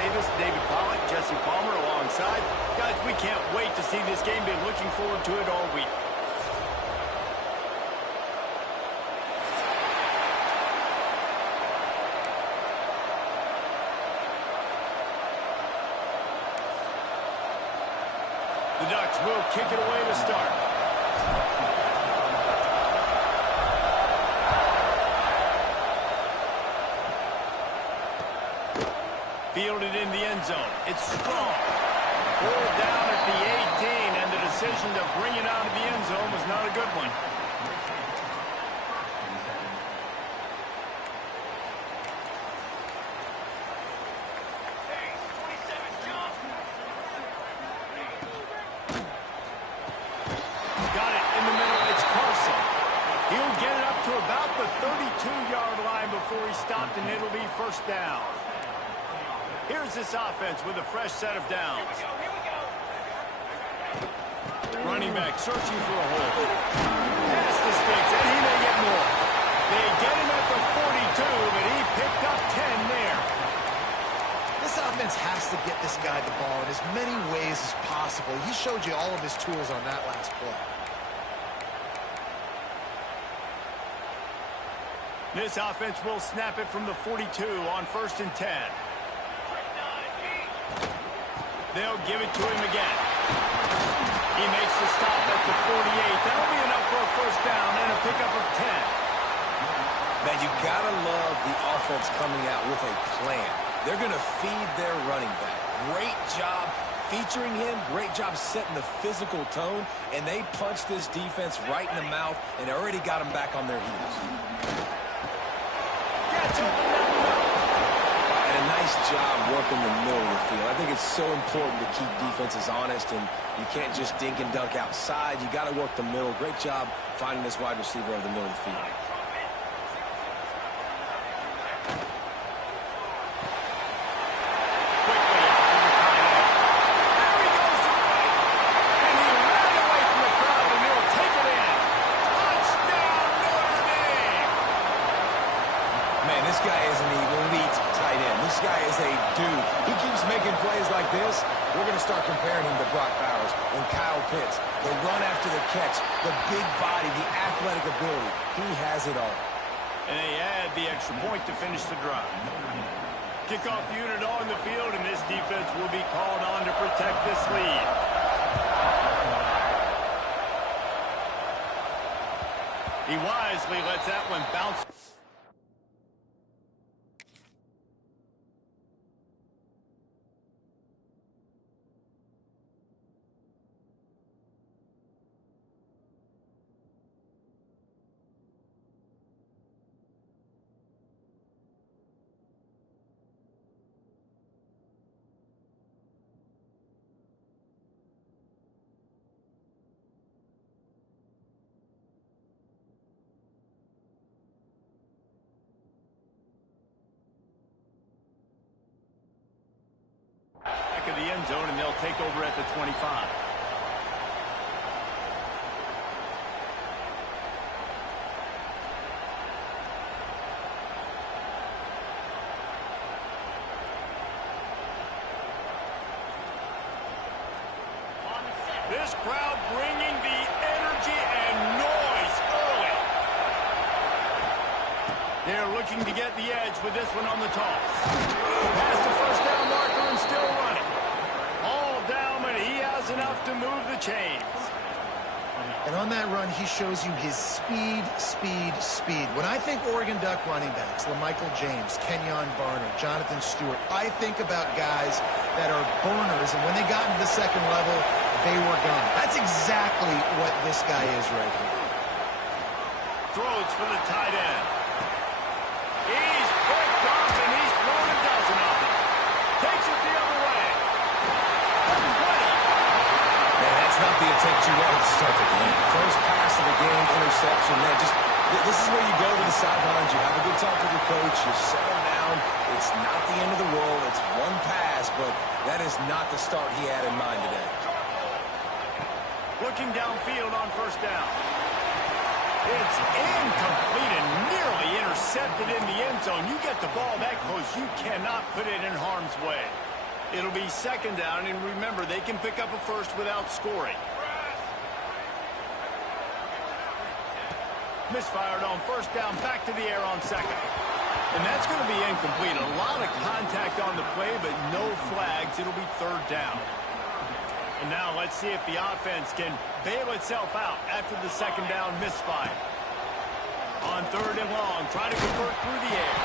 Davis, David Pollack, Jesse Palmer alongside. Guys, we can't wait to see this game. Been looking forward to it all week. The Ducks will kick it away to start. Fielded in the end zone. It's strong. Pulled down at the 18, and the decision to bring it out of the end zone was not a good one. Got it in the middle. It's Carson. He'll get it up to about the 32-yard line before he stopped, and it'll be first down. Here's this offense with a fresh set of downs. Running back searching for a hole. Pass the sticks, and he may get more. They get him at the 42, but he picked up 10 there. This offense has to get this guy the ball in as many ways as possible. He showed you all of his tools on that last play. This offense will snap it from the 42 on 1st and 10. They'll give it to him again. He makes the stop at the 48. That'll be enough for a first down and a pickup of 10. Man, you gotta love the offense coming out with a plan. They're gonna feed their running back. Great job featuring him. Great job setting the physical tone. And they punched this defense right in the mouth and already got them back on their heels. Gets open. And a nice job working the middle of the field. I think it's so important to keep defenses honest, and you can't just dink and dunk outside. You got to work the middle. Great job finding this wide receiver over the middle of the field. This guy is an elite tight end. This guy is a dude. He keeps making plays like this. We're going to start comparing him to Brock Bowers and Kyle Pitts. The run after the catch, the big body, the athletic ability. He has it all. And they add the extra point to finish the drive. Kickoff unit on the field, and this defense will be called on to protect this lead. He wisely lets that one bounce. Of the end zone, and they'll take over at the 25. This crowd bringing the energy and noise early. They're looking to get the edge with this one on the toss. Past the first down marker and still running. All down, but he has enough to move the chains. And on that run, he shows you his speed, speed, speed. When I think Oregon Duck running backs, LaMichael James, Kenyon Barner, Jonathan Stewart, I think about guys that are burners, and when they got into the second level, they were gone. That's exactly what this guy is right here. Throws for the tight end. He's picked off, and he's thrown a dozen of them. Takes it the other way. Man, that's not the attempt you wanted to start the game. First pass of the game, interception. Man, this is where you go to the sidelines. You have a good talk with your coach. You settle down. It's not the end of the world. It's one pass, but that is not the start he had in mind today. Looking downfield on first down. It's incomplete and nearly intercepted in the end zone. You get the ball that close, you cannot put it in harm's way. It'll be second down, and remember, they can pick up a first without scoring. Misfired on first down, back to the air on second. And that's going to be incomplete. A lot of contact on the play, but no flags. It'll be third down. And now let's see if the offense can bail itself out after the second down misfire. On third and long, trying to convert through the air.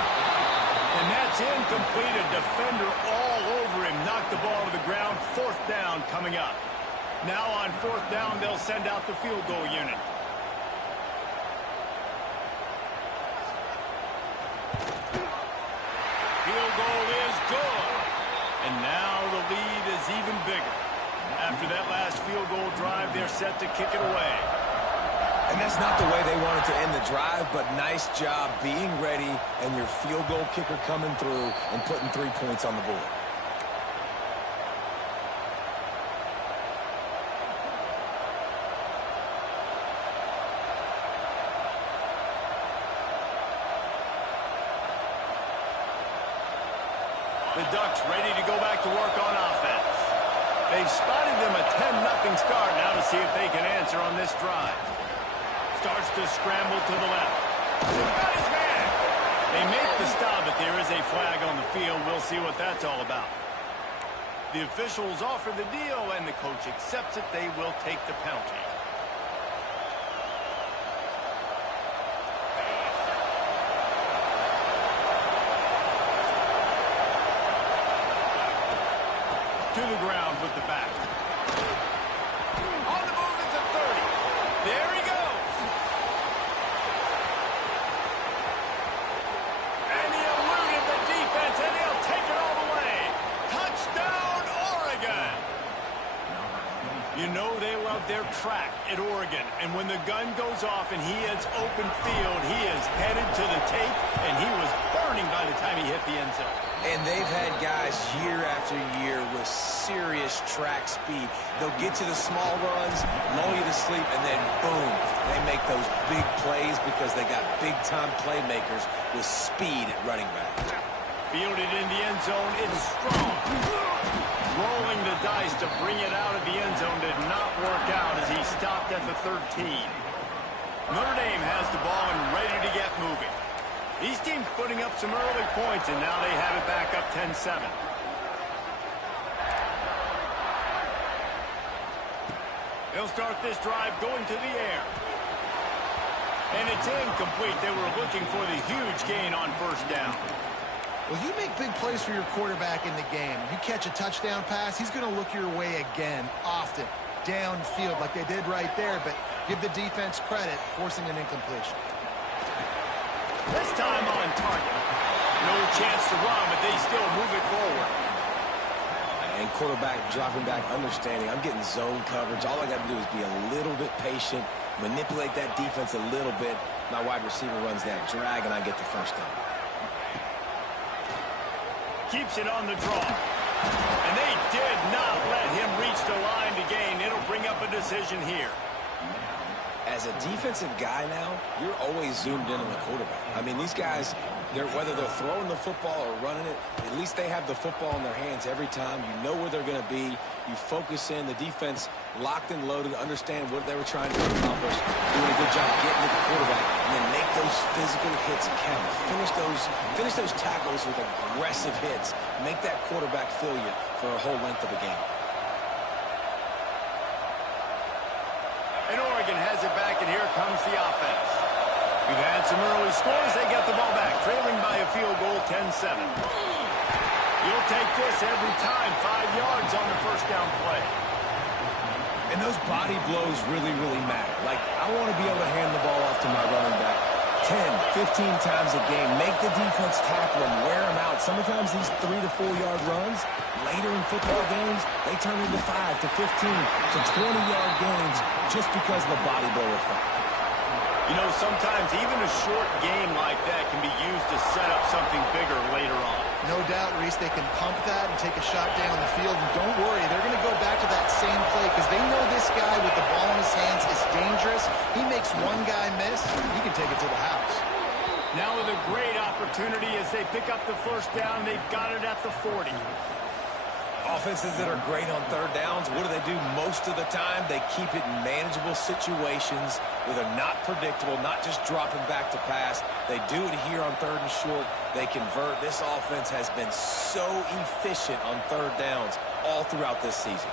And that's incomplete. A defender all over him. Knocked the ball to the ground. Fourth down coming up. Now on fourth down, they'll send out the field goal unit. Field goal is good. And now the lead is even bigger. After that last field goal drive, they're set to kick it away. And that's not the way they wanted to end the drive, but nice job being ready and your field goal kicker coming through and putting 3 points on the board. The Ducks ready to go back to work on offense. They've spotted them a 10-0 start. Now to see if they can answer on this drive. Starts to scramble to the left. Got his man. They make the stop, but there is a flag on the field. We'll see what that's all about. The officials offer the deal, and the coach accepts it. They will take the penalty. To the ground with the back. On the move is a 30. There he goes. And he eluded the defense, and he'll take it all the way. Touchdown, Oregon. You know they love their track at Oregon. And when the gun goes off and he hits open field, he is headed to the tape, and he was burning by the time he hit the end zone. And they've had guys year after year with serious track speed. They'll get to the small runs, lull you to sleep, and then boom, they make those big plays because they got big-time playmakers with speed at running back. Fielded in the end zone, it's strong. Rolling the dice to bring it out of the end zone did not work out as he stopped at the 13. Notre Dame has the ball and ready to get moving. These teams putting up some early points, and now they have it back up 10-7. They'll start this drive going to the air. And it's incomplete. They were looking for the huge gain on first down. Well, you make big plays for your quarterback in the game. You catch a touchdown pass, he's going to look your way again, often, downfield like they did right there, but give the defense credit, forcing an incompletion. This time on target. No chance to run, but they still move it forward. And quarterback dropping back, understanding I'm getting zone coverage. All I got to do is be a little bit patient, manipulate that defense a little bit. My wide receiver runs that drag, and I get the first down. Keeps it on the draw. And they did not let him reach the line to gain. It'll bring up a decision here. As a defensive guy now, you're always zoomed in on the quarterback. I mean, these guys, whether they're throwing the football or running it, at least they have the football in their hands every time. You know where they're going to be. You focus in. The defense locked and loaded, understand what they were trying to accomplish, doing a good job getting to the quarterback, and then make those physical hits count. Finish those tackles with aggressive hits. Make that quarterback feel you for a whole length of the game. And Oregon has it back, and here comes the offense. We've had some early scores. They get the ball back, trailing by a field goal, 10-7. You'll take this every time, 5 yards on the first down play. And those body blows really, really matter. Like, I want to be able to hand the ball off to my running back 10, 15 times a game. Make the defense tackle them, wear them out. Sometimes these 3 to 4 yard runs, later in football games, they turn into 5 to 15 to 20-yard gains just because of the body blow effect. You know, sometimes even a short game like that can be used to set up something bigger later on. No doubt, Reese, they can pump that and take a shot down the field. And don't worry, they're going to go back to that same play because they know this guy with the ball in his hands is dangerous. He makes one guy miss, he can take it to the house. Now with a great opportunity as they pick up the first down, they've got it at the 40. Offenses that are great on third downs, what do? Most of the time, they keep it in manageable situations where they're not predictable, not just dropping back to pass. They do it here on third and short. They convert. This offense has been so efficient on third downs all throughout this season.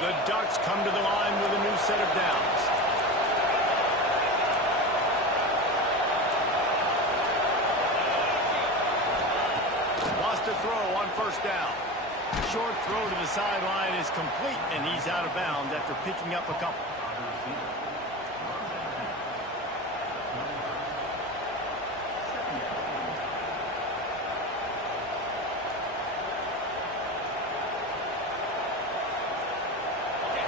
The Ducks come to the line with a new set of downs. Lost a throw on first down. Short throw to the sideline is complete, and he's out of bounds after picking up a couple.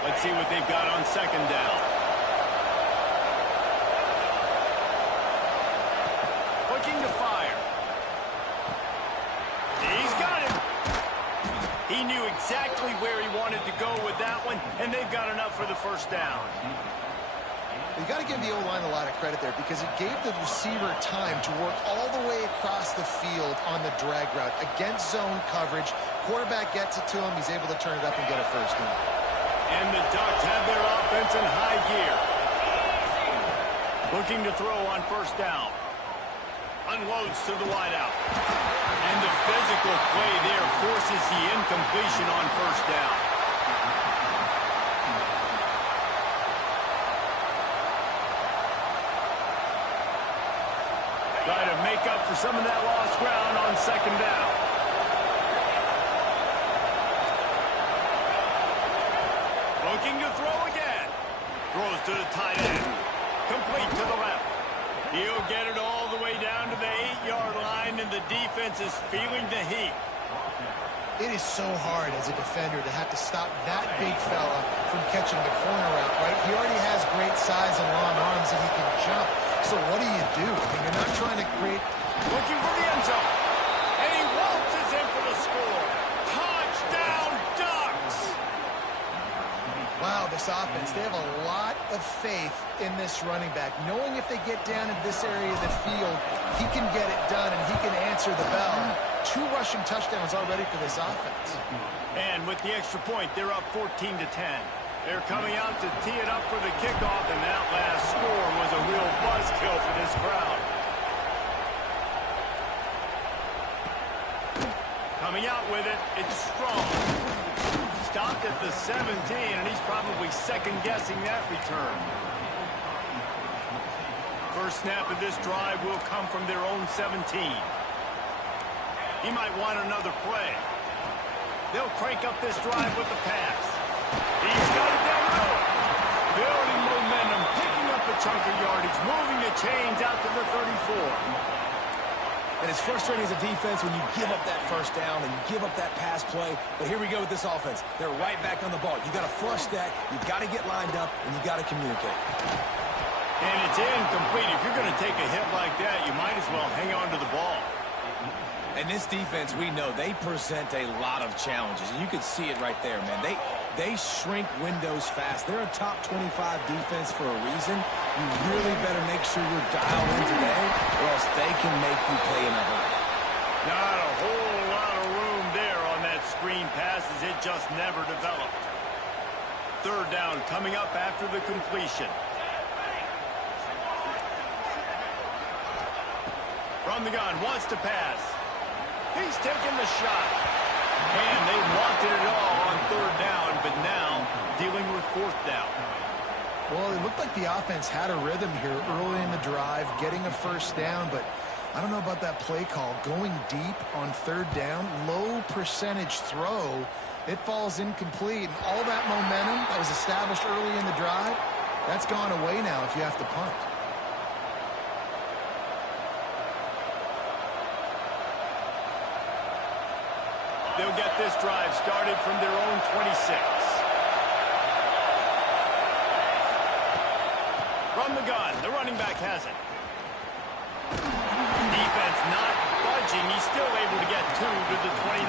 Let's see what they've got on second down. Looking to fire. He's got it. He knew exactly where he wanted to go with that one, and they've got enough for the first down. You got to give the O-line a lot of credit there because it gave the receiver time to work all the way across the field on the drag route against zone coverage. Quarterback gets it to him. He's able to turn it up and get a first down. And the Ducks have their offense in high gear. Looking to throw on first down. Unloads to the wideout. And the physical play there forces the incompletion on first down. Try to make up for some of that lost ground on second down. Looking to throw again. Throws to the tight end. Complete to the left. He'll get it all the way down to the 8-yard line, and the defense is feeling the heat. It is so hard as a defender to have to stop that big fella from catching the corner route, right? He already has great size and long arms, and he can jump. So what do? I mean, you're not trying to create... Looking for the end zone. And he waltzes in for the score. Touchdown, Ducks! Wow, this offense, they have a lot of faith in this running back, knowing if they get down in this area of the field, he can get it done and he can answer the bell. 2 rushing touchdowns already for this offense. And with the extra point, they're up 14-10. They're coming out to tee it up for the kickoff, and that last score was a real buzzkill for this crowd. Coming out with it, it's strong. Stopped at the 17, and he's probably second-guessing that return. First snap of this drive will come from their own 17. He might want another play. They'll crank up this drive with the pass. He's got it down the road. Building momentum, picking up a chunk of yardage, moving the chains out to the 34. And it's frustrating as a defense when you give up that first down and you give up that pass play. But here we go with this offense. They're right back on the ball. You got to flush that. You got to get lined up, and you got to communicate. And it's incomplete. If you're going to take a hit like that, you might as well hang on to the ball. And this defense, we know, they present a lot of challenges. And you can see it right there, man. They shrink windows fast. They're a top 25 defense for a reason. You really better make sure you're dialed in today, or else they can make you pay in a hurry. Not a whole lot of room there on that screen pass as it just never developed. Third down coming up after the completion. From the gun, wants to pass. He's taking the shot. And they wanted it all on third down, but now dealing with fourth down. Well, it looked like the offense had a rhythm here early in the drive, getting a first down, but I don't know about that play call. Going deep on third down, low percentage throw, it falls incomplete. And all that momentum that was established early in the drive, that's gone away now if you have to punt. They'll get this drive started from their own 26. From the gun, the running back has it. Defense not budging. He's still able to get 2 to the 29.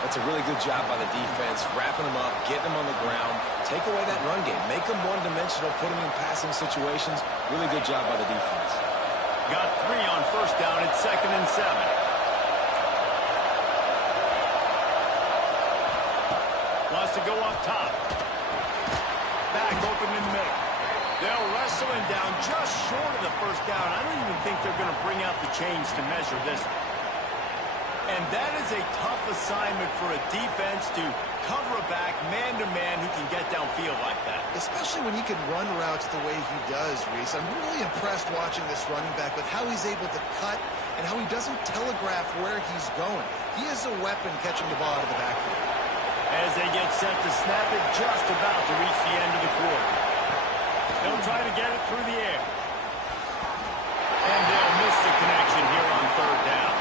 That's a really good job by the defense, wrapping them up, getting them on the ground, take away that run game, make them one-dimensional, put them in passing situations. Really good job by the defense. Got 3 on first down. It's 2nd and 7. to go up top. Back open in the middle. They'll wrestle him down just short of the first down. I don't even think they're going to bring out the chains to measure this. And that is a tough assignment for a defense to cover a back man-to-man who can get downfield like that. Especially when he can run routes the way he does, Reese. I'm really impressed watching this running back with how he's able to cut and how he doesn't telegraph where he's going. He is a weapon catching the ball out of the backfield. As they get set to snap it, just about to reach the end of the quarter. They'll try to get it through the air. And they'll miss the connection here on third down.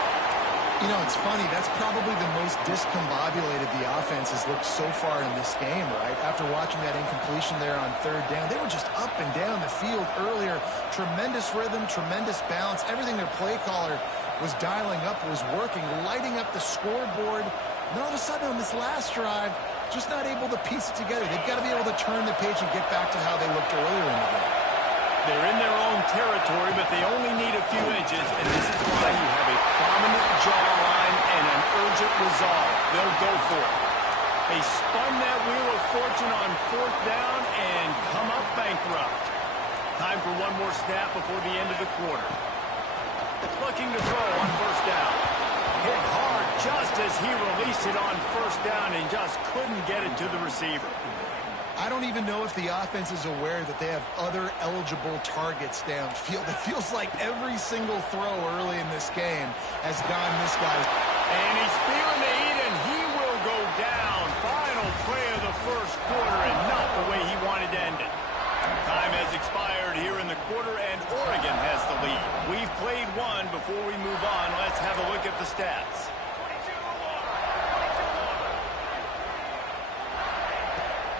You know, it's funny. That's probably the most discombobulated the offense has looked so far in this game, right? After watching that incompletion there on third down, they were just up and down the field earlier. Tremendous rhythm, tremendous balance. Everything their play caller was dialing up was working, lighting up the scoreboard. And all of a sudden on this last drive, just not able to piece it together. They've got to be able to turn the page and get back to how they looked earlier in the game. They're in their own territory, but they only need a few inches, and this is why you have a prominent jawline and an urgent resolve. They'll go for it. They spun that wheel of fortune on fourth down and come up bankrupt. Time for one more snap before the end of the quarter. Looking to throw on first down. Hit hard just as he released it on first down and just couldn't get it to the receiver. I don't even know if the offense is aware that they have other eligible targets downfield. It feels like every single throw early in this game has gone this guy. And he's feeling the heat, and he will go down. Final play of the first quarter, and not the way he wanted to end it. Time has expired here in the quarter, and Oregon has the lead. We've played one. Before we move on, let's have a look at the stats.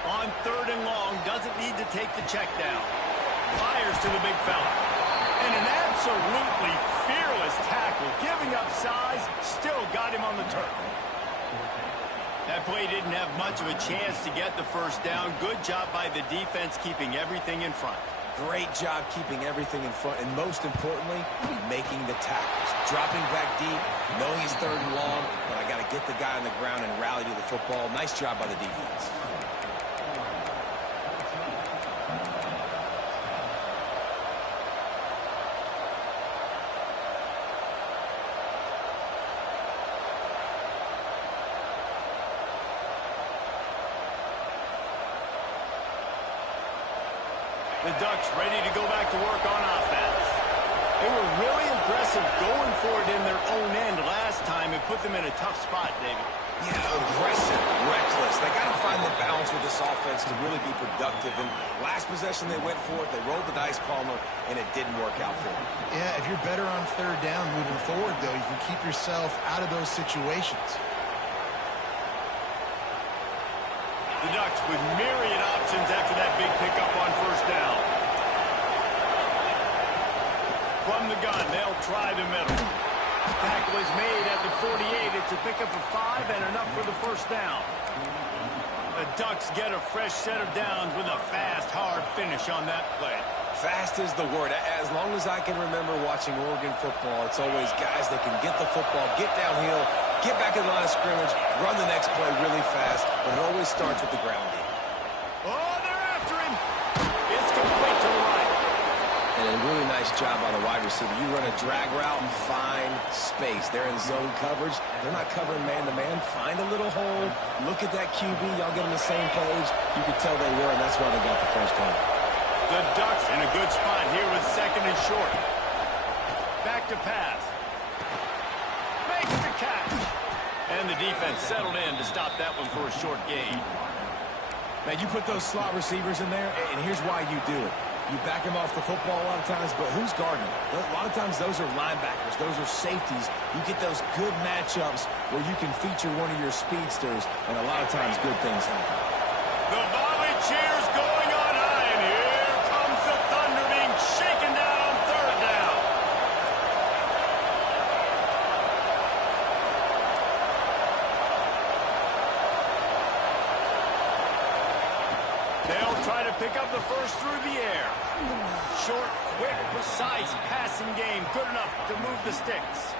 On third and long, doesn't need to take the check down. Fires to the big fella. And an absolutely fearless tackle, giving up size, still got him on the turf. That play didn't have much of a chance to get the first down. Good job by the defense keeping everything in front. Great job keeping everything in front, and most importantly, making the tackles. Dropping back deep, knowing he's third and long, but I got to get the guy on the ground and rally to the football. Nice job by the defense. The Ducks ready to go back to work on offense. They were really aggressive going for it in their own end last time and put them in a tough spot, David. Yeah, aggressive, reckless. They got to find the balance with this offense to really be productive. And last possession they went for it. They rolled the dice, Palmer, and it didn't work out for them. Yeah, if you're better on third down moving forward, though, you can keep yourself out of those situations. The Ducks with myriad options after that big pickup on first down. From the gun, they'll try the middle. Tackle is made at the 48. It's a pickup of 5 and enough for the first down. The Ducks get a fresh set of downs with a fast, hard finish on that play. Fast is the word. As long as I can remember watching Oregon football, it's always guys that can get the football, get downhill, get back in the line of scrimmage, run the next play really fast, but it always starts with the ground game. Oh, they're after him. It's complete to the right. And a really nice job by the wide receiver. You run a drag route and find space. They're in zone coverage. They're not covering man-to-man. Find a little hole. Look at that QB. Y'all get on the same page. You can tell they were, and that's why they got the first down. The Ducks in a good spot here with second and short. Back to pass. Makes the catch. And the defense settled in to stop that one for a short gain. Man, you put those slot receivers in there, and here's why you do it. You back them off the football a lot of times, but who's guarding them? A lot of times those are linebackers. Those are safeties. You get those good matchups where you can feature one of your speedsters, and a lot of times good things happen. The volley cheers going on high, and here comes the Thunder being shaken down on third down. They'll try to pick up the first through the air. Short, quick, precise passing game. Good enough to move the sticks.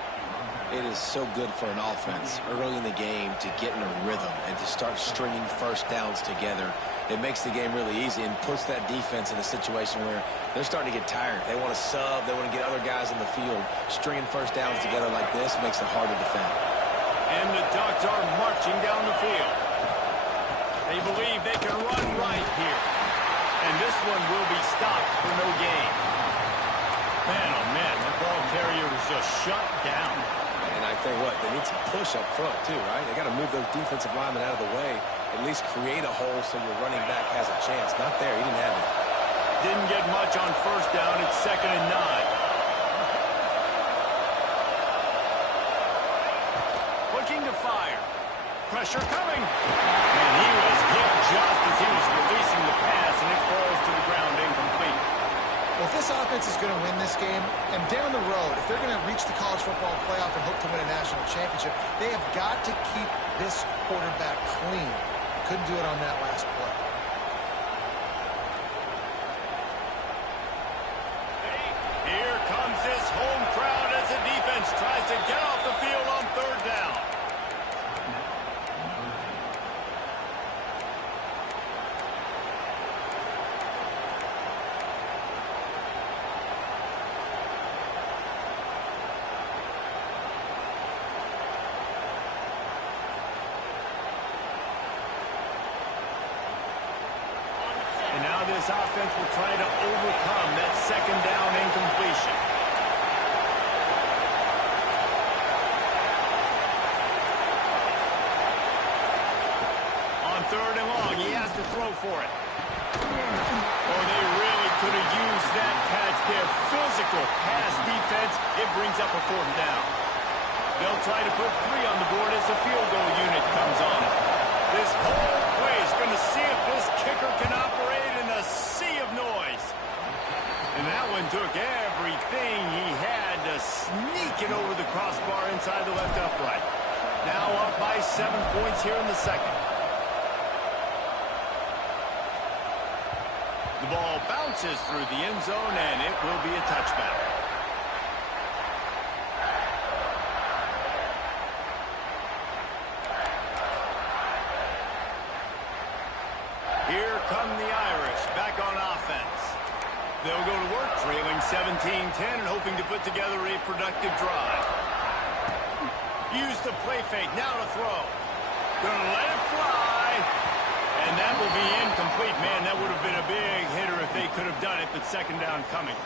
It is so good for an offense early in the game to get in a rhythm and to start stringing first downs together. It makes the game really easy and puts that defense in a situation where they're starting to get tired. They want to sub. They want to get other guys in the field. Stringing first downs together like this makes it hard to defend. And the Ducks are marching down the field. They believe they can run right here. And this one will be stopped for no gain. Man, oh man, that ball carrier was just shut down. And I tell you what, they need some push up front too, right? They got to move those defensive linemen out of the way. At least create a hole so your running back has a chance. Not there. He didn't have it. Didn't get much on first down. It's 2nd and 9. Looking to fire. Pressure coming. And he was hit just as he was releasing the pass, and it falls to the ground incomplete. Well, if this offense is going to win this game, and down the road, if they're going to reach the college football playoff and hope to win a national championship, they have got to keep this quarterback clean. Couldn't do it on that last play. Here comes his home crowd as the defense tries to get off the field on 3rd down. And now this offense will try to overcome that 2nd down incompletion. On 3rd and long, he has to throw for it. Oh, they really could have used that catch there. Physical pass defense. It brings up a 4th down. They'll try to put 3 on the board as the field goal unit comes on. This whole play is going to see if this kicker can operate in a sea of noise. And that one took everything he had to sneak it over the crossbar inside the left upright. Now up by 7 points here in the 2nd. The ball bounces through the end zone, and it will be a touchback. Here come the Irish back on offense. They'll go to work trailing 17-10 and hoping to put together a productive drive. Use the play fake, now to throw. Gonna let it fly. And that will be incomplete. Man, that would have been a big hitter if they could have done it, but 2nd down coming.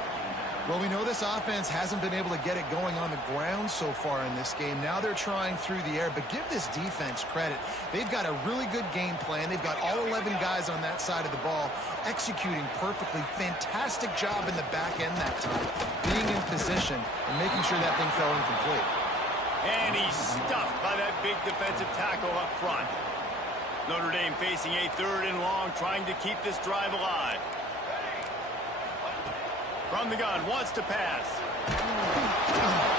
Well, we know this offense hasn't been able to get it going on the ground so far in this game. Now they're trying through the air, but give this defense credit. They've got a really good game plan. They've got all 11 guys on that side of the ball executing perfectly. Fantastic job in the back end that time, being in position and making sure that thing fell incomplete. And he's stuffed by that big defensive tackle up front. Notre Dame facing a 3rd and long, trying to keep this drive alive. From the gun, wants to pass.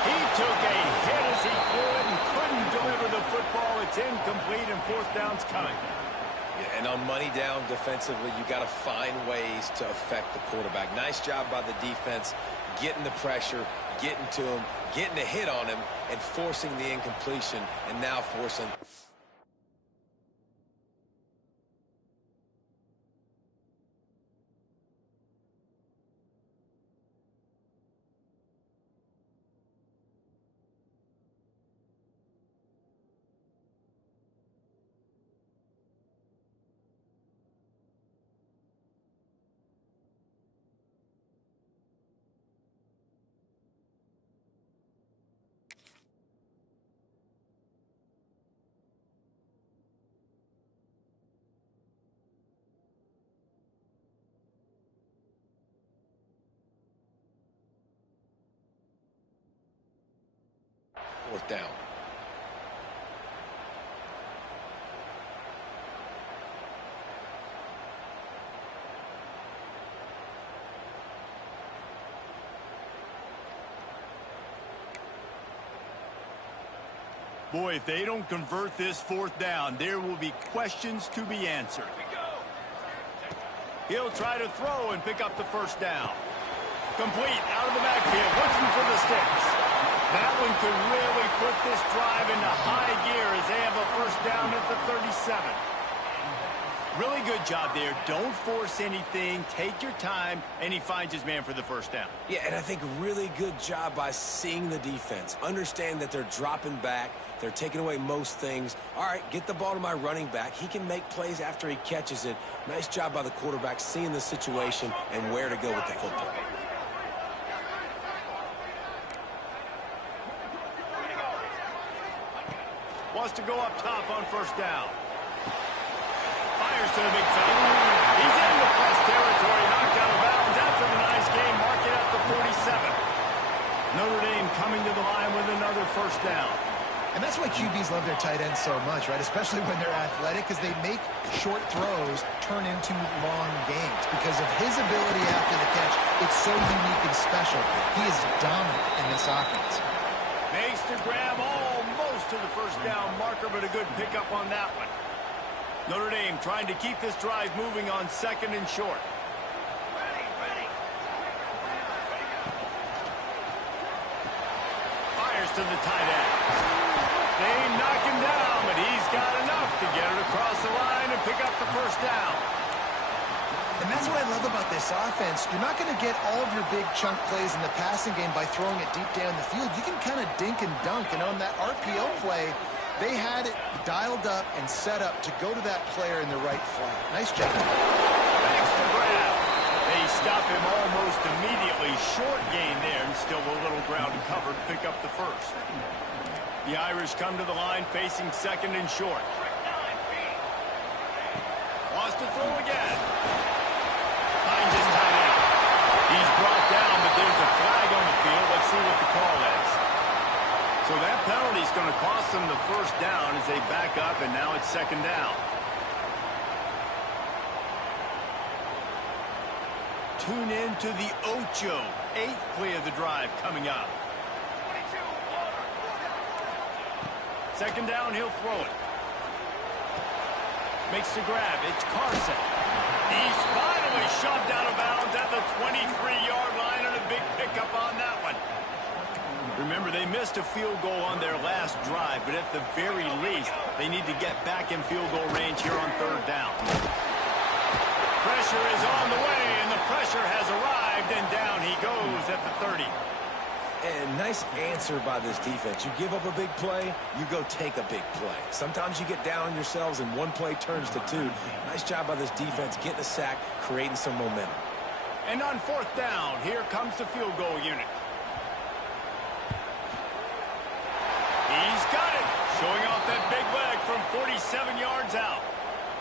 He took a hit as he threw it and couldn't deliver the football. It's incomplete, and 4th down's coming. Yeah, and on money down defensively, you got to find ways to affect the quarterback. Nice job by the defense, getting the pressure, getting to him, getting a hit on him, and forcing the incompletion, and now forcing... Fourth down. Boy, if they don't convert this 4th down, there will be questions to be answered. He'll try to throw and pick up the 1st down. Complete out of the backfield, looking for the sticks. That one could really put this drive into high gear as they have a first down at the 37. Really good job there. Don't force anything. Take your time, and he finds his man for the first down. Yeah, and I think really good job by seeing the defense. Understand that they're dropping back. They're taking away most things. All right, get the ball to my running back. He can make plays after he catches it. Nice job by the quarterback seeing the situation and where to go with the football. Wants to go up top on first down. Fires to the big fella. He's in the press territory, knocked out of bounds after the nice game. Mark it at the 47. Notre Dame coming to the line with another first down. And that's why QBs love their tight ends so much, right? Especially when they're athletic, because they make short throws turn into long gains. Because of his ability after the catch, it's so unique and special. He is dominant in this offense. Makes the grab almost to the first down marker, but a good pickup on that one. Notre Dame trying to keep this drive moving on second and short. Fires to the tight end. They knock him down, but he's got enough to get it across the line and pick up the first down. And that's what I love about this offense. You're not going to get all of your big chunk plays in the passing game by throwing it deep down the field. You can kind of dink and dunk. And on that RPO play, they had it dialed up and set up to go to that player in the right flat. Nice job. Next to grab. They stop him almost immediately. Short gain there, and still a little ground covered. Pick up the first. The Irish come to the line facing second and short. Wants to throw again. Finds his tight end. He's brought down, but there's a flag on the field. Let's see what the call is. So that penalty is going to cost them the first down as they back up, and now it's second down. Tune in to the Ocho. 8th play of the drive coming up. Second down, he'll throw it. Makes the grab. It's Carson. He's finally shoved out of bounds at the 23-yard line, and a big pickup on that one. Remember, they missed a field goal on their last drive, but at the very least, they need to get back in field goal range here on third down. Pressure is on the way, and the pressure has arrived, and down he goes at the 30. And nice answer by this defense. You give up a big play, you go take a big play. Sometimes you get down on yourselves and one play turns to two. Nice job by this defense getting a sack, creating some momentum. And on fourth down, here comes the field goal unit. He's got it. Showing off that big leg from 47 yards out.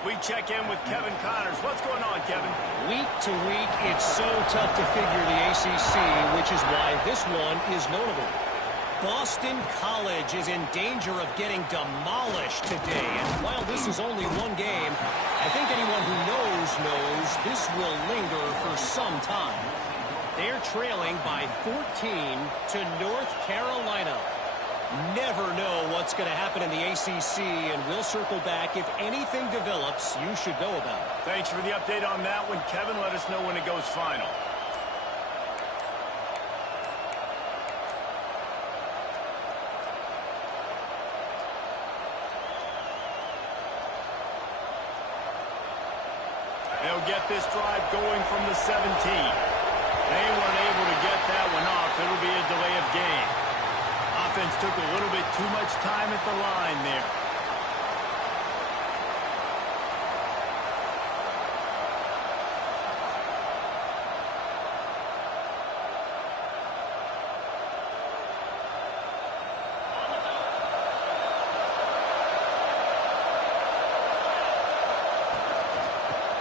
We check in with Kevin Connors. What's going on, Kevin? Week to week, it's so tough to figure the ACC, which is why this one is notable. Boston College is in danger of getting demolished today. And while this is only one game, I think anyone who knows this will linger for some time. They're trailing by 14 to North Carolina. Never know what's going to happen in the ACC, and we'll circle back. If anything develops, you should know about it. Thanks for the update on that one, Kevin. Let us know when it goes final. They'll get this drive going from the 17. They weren't able to get that one off. It'll be a delay of game. Offense took a little bit too much time at the line there.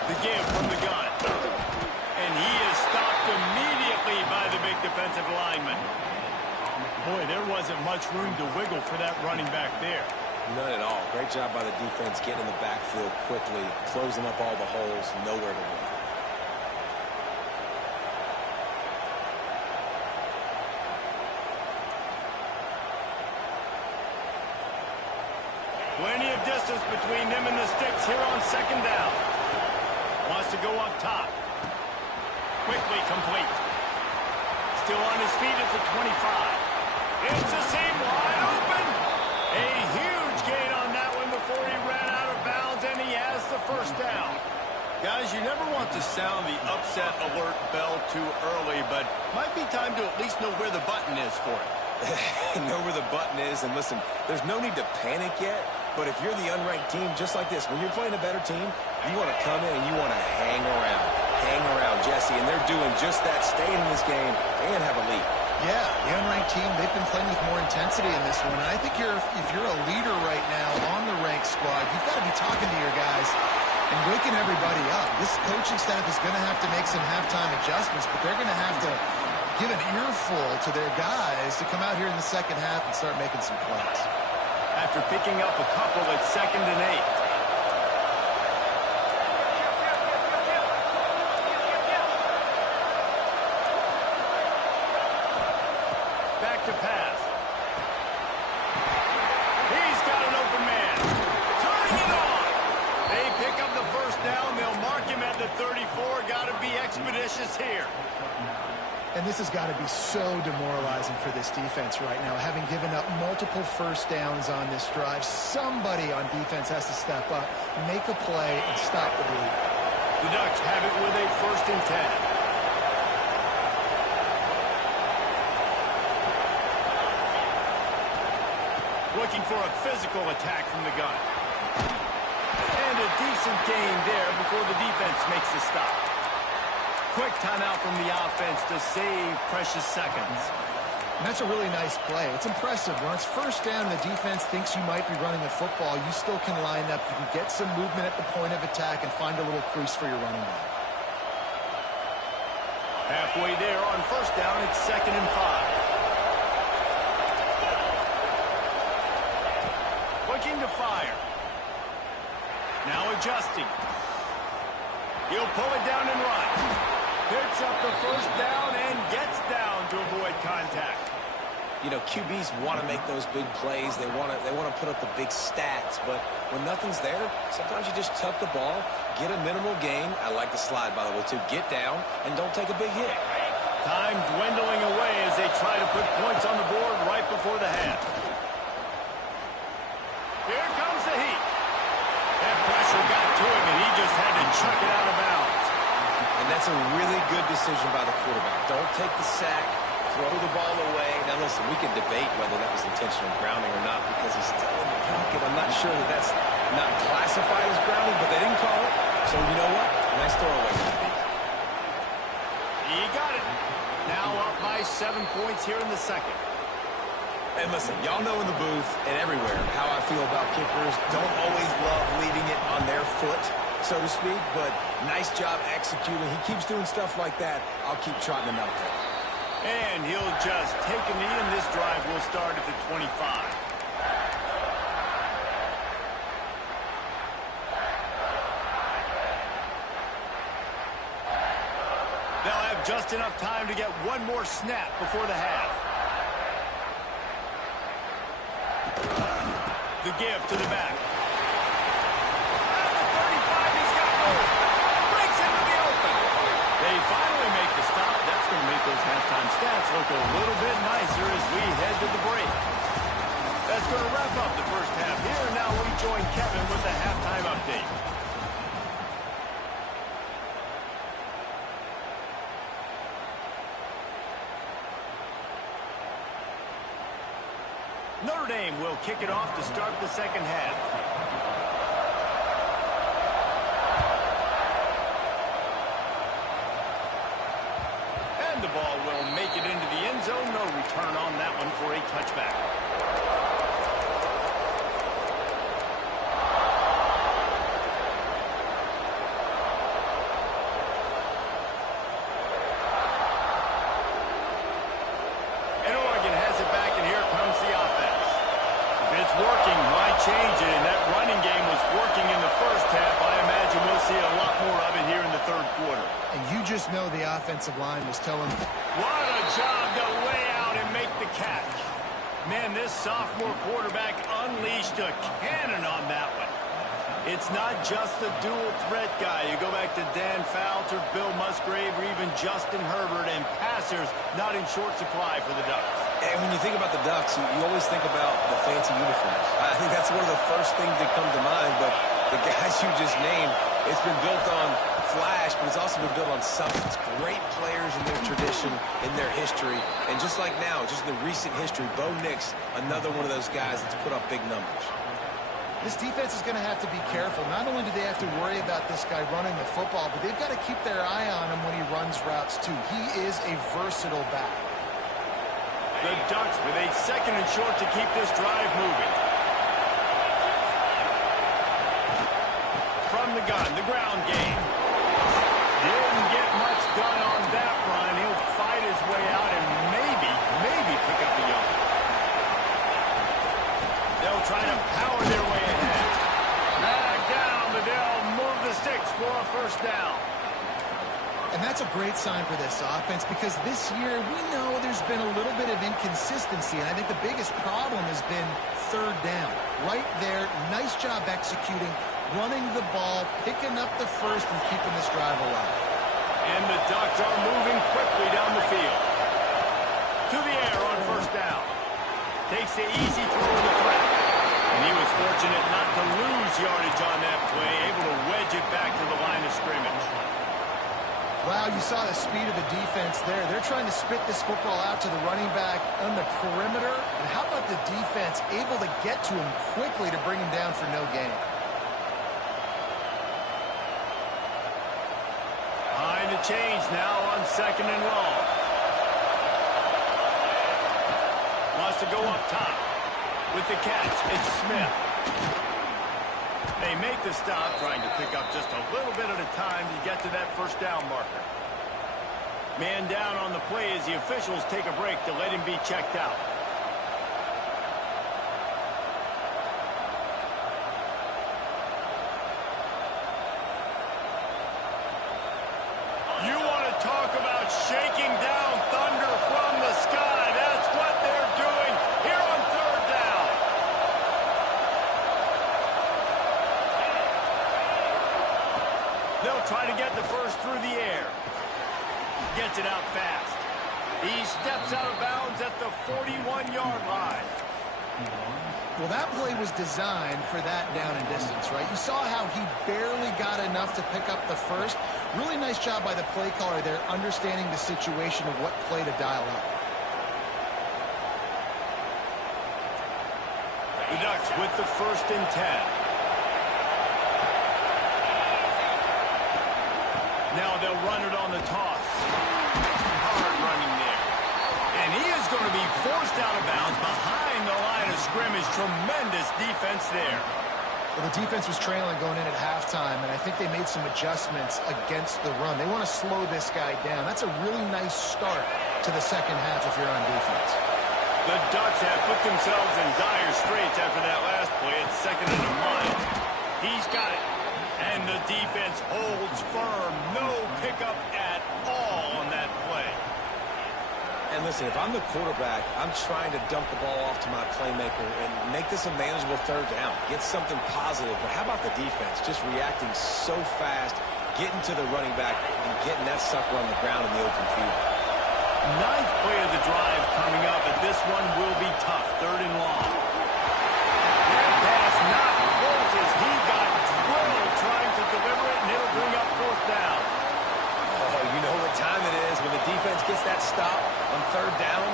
The give from the gun. And he is stopped immediately by the big defensive lineman. Boy, there wasn't much room to wiggle for that running back there. None at all. Great job by the defense getting in the backfield quickly, closing up all the holes, nowhere to run. Plenty of distance between them and the sticks here on second down. Wants to go up top. Quickly complete. Still on his feet at the 25. It's a seam wide open. A huge gain on that one before he ran out of bounds, and he has the first down. Guys, you never want to sound the upset alert bell too early, but might be time to at least know where the button is for it. Know where the button is, and listen, there's no need to panic yet, but if you're the unranked team, just like this, when you're playing a better team, you want to come in and you want to hang around, Jesse, and they're doing just that, staying in this game and have a lead. Yeah, the unranked team, they've been playing with more intensity in this one, and I think if you're a leader right now on the ranked squad, you've got to be talking to your guys and waking everybody up. This coaching staff is going to have to make some halftime adjustments, but they're going to have to give an earful to their guys to come out here in the second half and start making some plays. After picking up a couple at 2nd and 8. Back to pass. He's got an open man. Turning it on. They pick up the first down. They'll mark him at the 34. Got to be expeditious here. And this has got to be so demoralizing for this defense right now, having given up multiple first downs on this drive. Somebody on defense has to step up, make a play, and stop the bleed. The Ducks have it with a 1st and 10. Looking for a physical attack from the gun. And a decent gain there before the defense makes the stop. Quick timeout from the offense to save precious seconds. And that's a really nice play. It's impressive. When it's first down, the defense thinks you might be running the football. You still can line up. You can get some movement at the point of attack and find a little crease for your running back. Halfway there on first down, it's 2nd and 5. Looking to fire. Now adjusting. He'll pull it down and run. Picks up the first down and gets down to avoid contact. You know, QBs want to make those big plays. They want to put up the big stats. But when nothing's there, sometimes you just tuck the ball, get a minimal gain. I like the slide, by the way, too. Get down and don't take a big hit. Time dwindling away as they try to put points on the board right before the half. Here comes the heat. That pressure got to him, and he just had to chuck it out of bounds. And that's a really good decision by the quarterback. Don't take the sack, throw the ball away. Now, listen, we can debate whether that was intentional grounding or not because he's still in the pocket. I'm not sure that that's not classified as grounding, but they didn't call it. So, you know what? Nice throwaway for the beat. He got it. Now up by 7 points here in the second. And listen, y'all know in the booth and everywhere how I feel about kickers. Don't always love leaving it on their foot, so to speak, but nice job executing. He keeps doing stuff like that. I'll keep trotting him out there. And he'll just take a knee, and this drive will start at the 25. They'll have just enough time to get one more snap before the half. The give to the back. At the 35, he's got room. Breaks into the open. They finally make the stop. That's going to make those halftime stats look a little bit nicer as we head to the break. That's going to wrap up the first half here. Now we join Kevin with the halftime update. Notre Dame will kick it off to start the second half. And the ball will make it into the end zone. No return on that one for a touchback. And Oregon has it back, and here comes the offense. If it's working, why change it? And that running game was working in the first half. I imagine we'll see a lot more of it here in the third quarter. And you just know the offensive line was telling them. What a job to lay out and make the catch. Man, this sophomore quarterback unleashed a cannon on that one. It's not just the dual threat guy. You go back to Dan Fouts or Bill Musgrave or even Justin Herbert, and passers not in short supply for the Ducks. And when you think about the Ducks, you always think about the fancy uniforms. I think that's one of the first things that come to mind, but the guys you just named, it's been built on flash, but it's also been built on substance. Great players in their tradition, in their history, and just like now, just in the recent history, Bo Nix, another one of those guys that's put up big numbers. This defense is going to have to be careful. Not only do they have to worry about this guy running the football, but they've got to keep their eye on him when he runs routes, too. He is a versatile back. The Ducks with a second and short to keep this drive moving. From the gun, the ground game. Didn't get much done on that run. He'll fight his way out and maybe pick up the yard. They'll try to power their way ahead. Back down, but they'll move the sticks for a first down. And that's a great sign for this offense because this year we know there's been a little bit of inconsistency, and I think the biggest problem has been third down. Right there, nice job executing, running the ball, picking up the first, and keeping this drive alive. And the Ducks are moving quickly down the field. To the air on first down. Takes the easy throw in the threat. And he was fortunate not to lose yardage on that play, able to wedge it back to the line of scrimmage. Wow, you saw the speed of the defense there. They're trying to spit this football out to the running back on the perimeter. And how about the defense able to get to him quickly to bring him down for no gain? Behind the chains now on second and long. Wants to go up top. With the catch, it's Smith. They make the stop, trying to pick up just a little bit at a time to get to that first down marker. Man down on the play as the officials take a break to let him be checked out. You want to talk about shaking down thunder from the sky. That's what they're doing here on third down. They'll try to get the first through the air. Gets it out fast. He steps out of bounds at the 41-yard line. Well, that play was designed for that down and distance, right? You saw how he barely got enough to pick up the first. Really nice job by the play caller there, understanding the situation of what play to dial up. The Ducks with the first and 10. Now they'll run it on the toss. Hard running there. And he is going to be forced out of bounds behind the line of scrimmage. Tremendous defense there. Well, the defense was trailing going in at halftime, and I think they made some adjustments against the run. They want to slow this guy down. That's a really nice start to the second half if you're on defense. The Ducks have put themselves in dire straits after that last play. It's second and a mile. He's got it. And the defense holds firm. No pickup at all on that play. And listen, if I'm the quarterback, I'm trying to dump the ball off to my playmaker and make this a manageable third down. Get something positive. But how about the defense? Just reacting so fast, getting to the running back, and getting that sucker on the ground in the open field. Ninth play of the drive coming up, and this one will be tough. Third and long. That pass not close as he got drilled trying to deliver it, and it'll bring up fourth down. Oh, you know what time it is when the defense gets that stop on third down.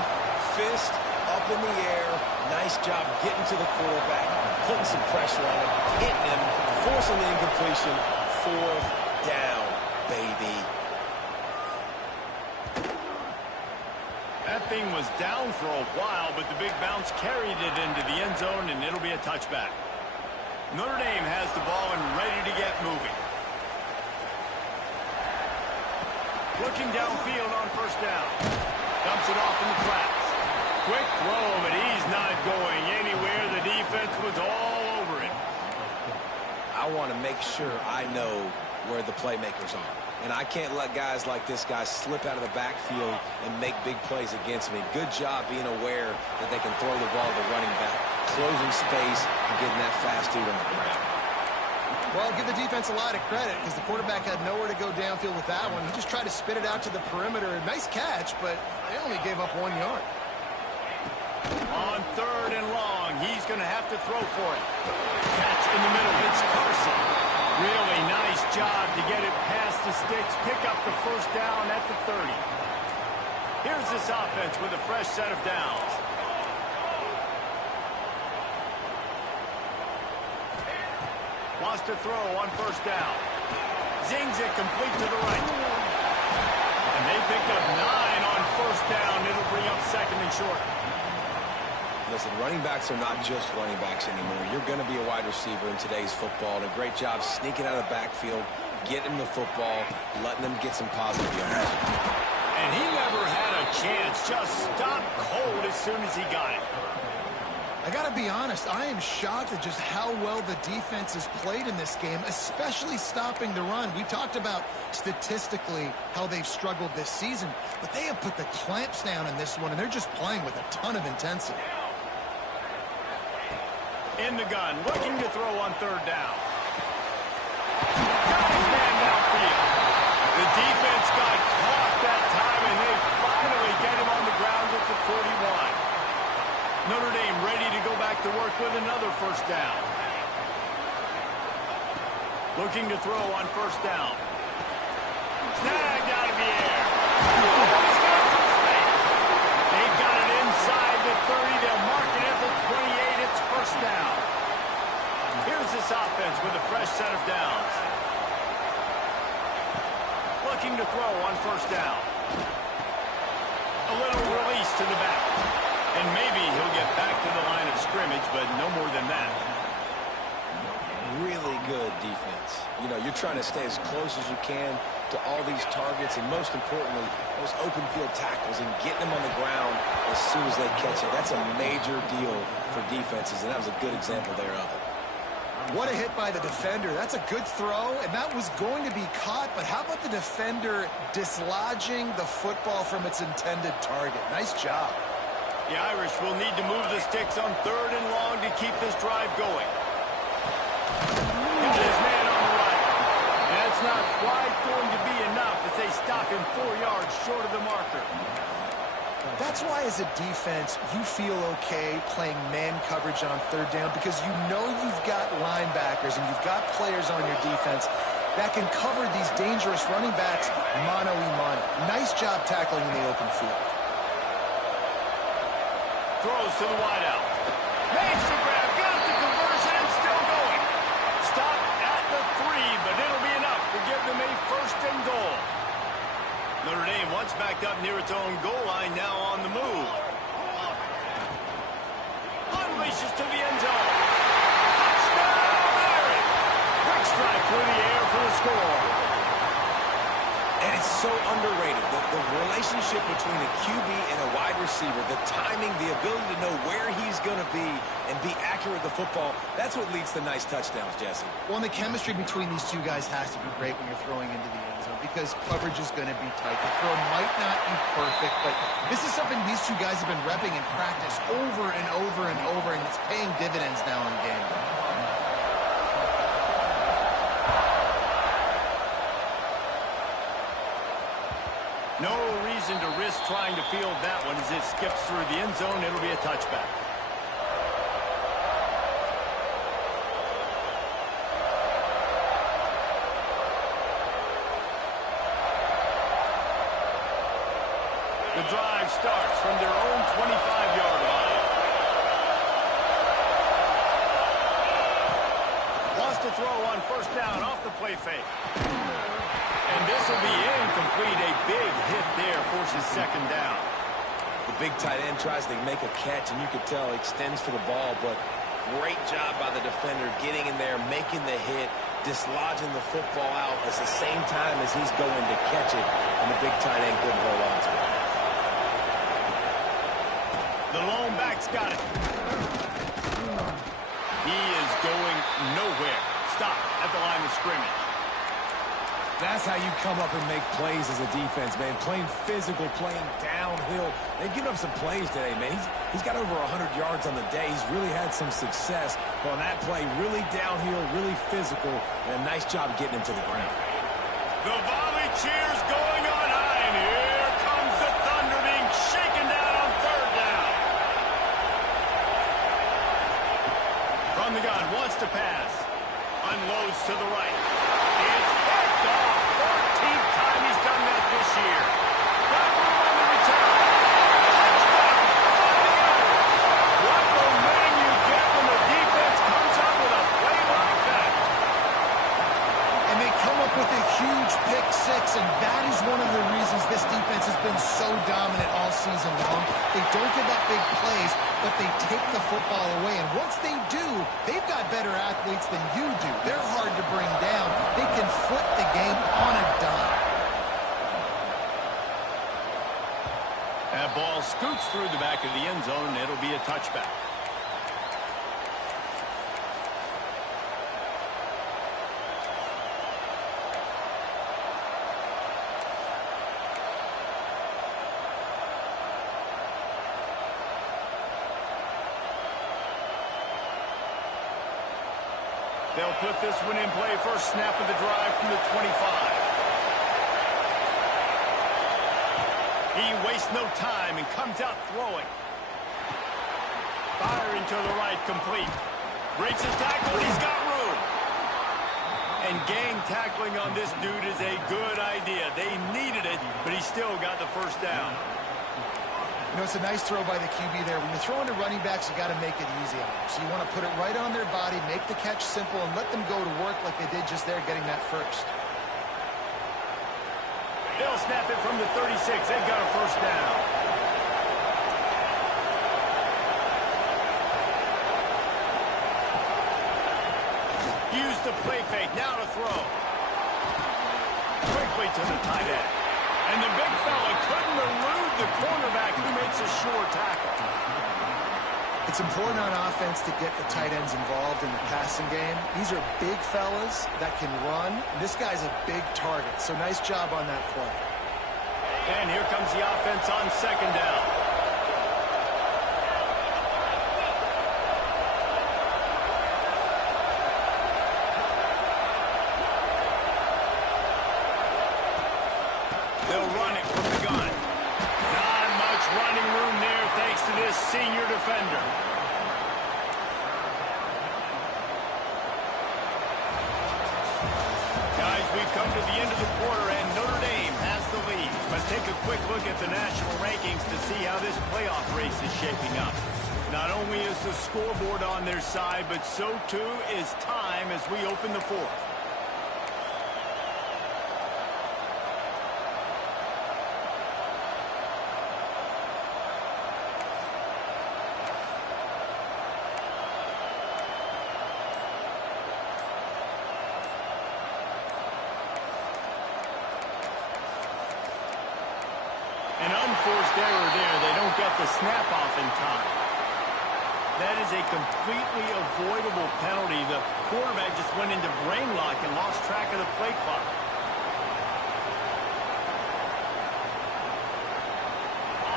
Fist up in the air. Nice job getting to the quarterback, putting some pressure on him, hitting him, forcing the incompletion. Fourth down, baby. That thing was down for a while, but the big bounce carried it into the end zone, and it'll be a touchback. Notre Dame has the ball and ready to get moving. Looking downfield on first down. Dumps it off in the flats. Quick throw, but he's not going anywhere. The defense was all over him. I want to make sure I know where the playmakers are. And I can't let guys like this guy slip out of the backfield and make big plays against me. Good job being aware that they can throw the ball to the running back, closing space and getting that fast dude on the ground. Well, I'll give the defense a lot of credit because the quarterback had nowhere to go downfield with that one. He just tried to spit it out to the perimeter. Nice catch, but they only gave up 1 yard. third and long. He's going to have to throw for it. Catch in the middle. It's Carson. Really nice job to get it past the sticks. Pick up the first down at the 30. Here's this offense with a fresh set of downs. Wants to throw on first down. Zings it complete to the right. And they pick up 9 on first down. It'll bring up second and short. Listen, running backs are not just running backs anymore. You're going to be a wide receiver in today's football. And a great job sneaking out of the backfield, getting the football, letting them get some positive yards. And he never had a chance. Just stopped cold as soon as he got it. I got to be honest, I am shocked at just how well the defense has played in this game, especially stopping the run. We talked about statistically how they've struggled this season, but they have put the clamps down in this one, and they're just playing with a ton of intensity. In the gun, looking to throw on third down. Got his man downfield. The defense got caught that time, and they finally get him on the ground at the 41. Notre Dame ready to go back to work with another first down. Looking to throw on first down. Snagged out of the air. They've got it inside the 30. They'll mark it at the 28. It's first down. Here's this offense with a fresh set of downs. Looking to throw on first down. A little release to the back. And maybe he'll get back to the line of scrimmage, but no more than that. Really good defense. You know, you're trying to stay as close as you can to all these targets, and most importantly, those open field tackles and getting them on the ground as soon as they catch it. That's a major deal for defenses, and that was a good example there of it. What a hit by the defender. That's a good throw, and that was going to be caught, but how about the defender dislodging the football from its intended target? Nice job. The Irish will need to move the sticks on third and long to keep this drive going. Got his man on the right. That's not quite going to be enough as they stop him 4 yards short of the marker. That's why as a defense, you feel okay playing man coverage on third down because you know you've got linebackers and you've got players on your defense that can cover these dangerous running backs mano-a-mano. Nice job tackling in the open field. Throws to the wideout. Makes the grab, got the conversion, and still going. Stopped at the 3, but it'll be enough to give them a first and goal. Notre Dame once backed up near its own goal line, now on the move. Unleashes to the end zone. Touchdown, Irish! Quick strike through the air for the score. And it's so underrated, the relationship between a QB and a wide receiver, the timing, the ability to know where he's going to be and be accurate with the football, that's what leads to nice touchdowns, Jesse. Well, and the chemistry between these two guys has to be great when you're throwing into the end zone because coverage is going to be tight. The throw might not be perfect, but this is something these two guys have been repping in practice over and over and over, and it's paying dividends now in game. No reason to risk trying to field that one as it skips through the end zone. It'll be a touchback. The drive starts from their own 25-yard line. Wants to throw on first down off the play fake. And this will be incomplete. A big hit there forces second down. The big tight end tries to make a catch, and you could tell he extends for the ball, but great job by the defender getting in there, making the hit, dislodging the football out at the same time as he's going to catch it, and the big tight end couldn't hold on to it. The lone back's got it. He is going nowhere. Stop at the line of scrimmage. That's how you come up and make plays as a defense, man. Playing physical, playing downhill. They've given up some plays today, man. He's got over 100 yards on the day. He's really had some success. But on that play, really downhill, really physical, and a nice job getting him to the ground. The volley cheers going on high, and here comes the Thunder being shaken down on third down. From the gun, wants to pass. Unloads to the right. It's picked off. 14th time he's done that this year. Got room on the return. Touchdown. What momentum you get when the defense comes up with a play like that. And they come up with a huge pick six, and that is one of the reasons this defense has been so dominant all season long. They don't give up big plays, but they take the football away. And once they do, they've got better athletes than you do. They're hard to bring down. They can flip the game on a dime. That ball scoots through the back of the end zone, and it'll be a touchback. They'll put this one in play. First snap of the drive from the 25. He wastes no time and comes out throwing. Firing to the right, complete. Breaks his tackle, and he's got room. And gang tackling on this dude is a good idea. They needed it, but he still got the first down. You know, it's a nice throw by the QB there. When you're throwing to running backs, you got to make it easy on them. So you want to put it right on their body, make the catch simple, and let them go to work like they did just there, getting that first. They'll snap it from the 36. They've got a first down. Use the play fake. Now to throw. Quickly to the tight end. And the big fella couldn't elude the cornerback who makes a sure tackle. It's important on offense to get the tight ends involved in the passing game. These are big fellas that can run. This guy's a big target, so nice job on that play. And here comes the offense on second down. They'll run it from the gun. Not much running room there thanks to this senior defender. Guys, we've come to the end of the quarter, and Notre Dame has the lead. Let's take a quick look at the national rankings to see how this playoff race is shaping up. Not only is the scoreboard on their side, but so too is time as we open the fourth. An unforced error there. They don't get the snap off in time. That is a completely avoidable penalty. The quarterback just went into brain lock and lost track of the play clock.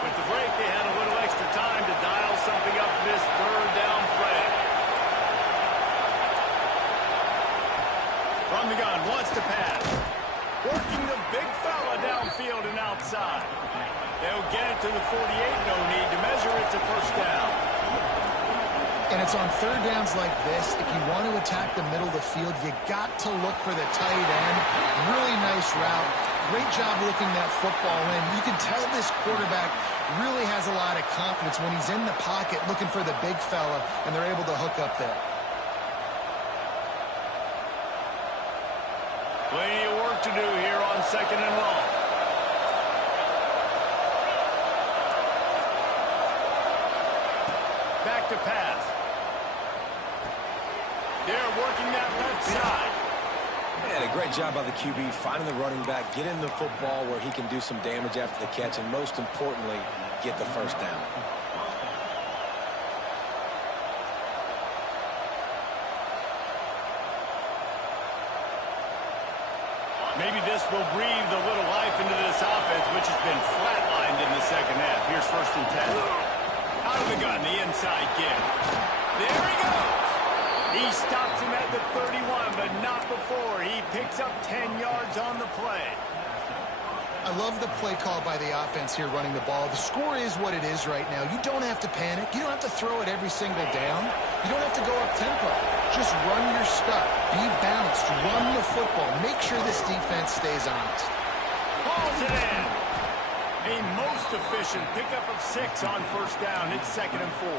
With the break, they had a little extra time to dial something up for this third down play. From the gun, wants to pass. Working the big fella downfield and outside. They'll get it to the 48. No need to measure it to first down. And it's on third downs like this. If you want to attack the middle of the field, you got to look for the tight end. Really nice route. Great job looking that football in. You can tell this quarterback really has a lot of confidence when he's in the pocket looking for the big fella, and they're able to hook up there. Plenty of work to do here on second and long. Back to pass. They're working that left side. And a great job by the QB finding the running back, getting the football where he can do some damage after the catch, and most importantly, get the first down. Maybe this will breathe a little life into this offense, which has been flatlined in the second half. Here's first and 10. Out of the gun, the inside give. There he goes. He stops him at the 31, but not before. He picks up 10 yards on the play. I love the play call by the offense here running the ball. The score is what it is right now. You don't have to panic. You don't have to throw it every single down. You don't have to go up tempo. Just run your stuff. Be balanced. Run the football. Make sure this defense stays honest. Pulls it in. A most efficient pickup of 6 on first down. It's 2nd and 4.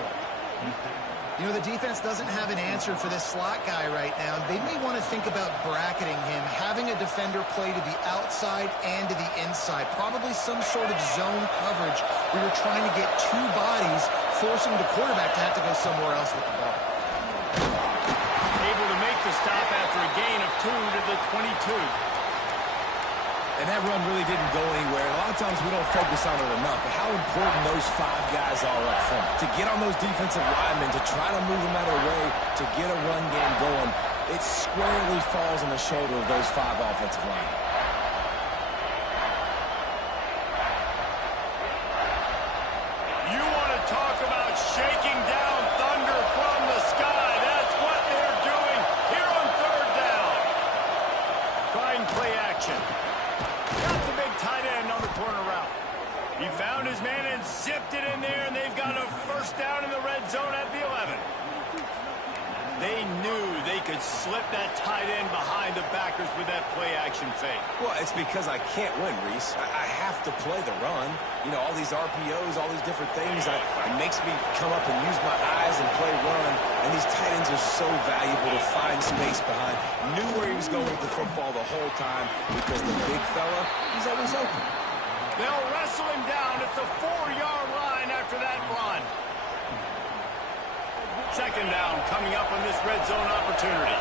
You know, the defense doesn't have an answer for this slot guy right now. They may want to think about bracketing him, having a defender play to the outside and to the inside. Probably some sort of zone coverage where you're trying to get 2 bodies, forcing the quarterback to have to go somewhere else with the ball. Able to make the stop after a gain of 2 to the 22. And that run really didn't go anywhere. A lot of times we don't focus on it enough, but how important those 5 guys are up front. To get on those defensive linemen, to try to move them out of the way, to get a run game going, it squarely falls on the shoulder of those 5 offensive linemen. You want to talk about shaking down thunder from the sky. That's what they're doing here on 3rd down. Trying play action. Got the big tight end on the corner route. He found his man and zipped it in there, and they've got a first down in the red zone at the 11. They knew they could slip that tight end behind the backers with that play action fake. Well, it's because I can't win, Reese. I have to play the run. You know, all these RPOs, all these different things, it makes me come up and use my eyes and play run. And these tight ends are so valuable to find space behind. Knew where he was going with the football the whole time because the big fella, he's always open. They'll wrestle him down at the 4-yard line after that run. 2nd down coming up on this red zone opportunity.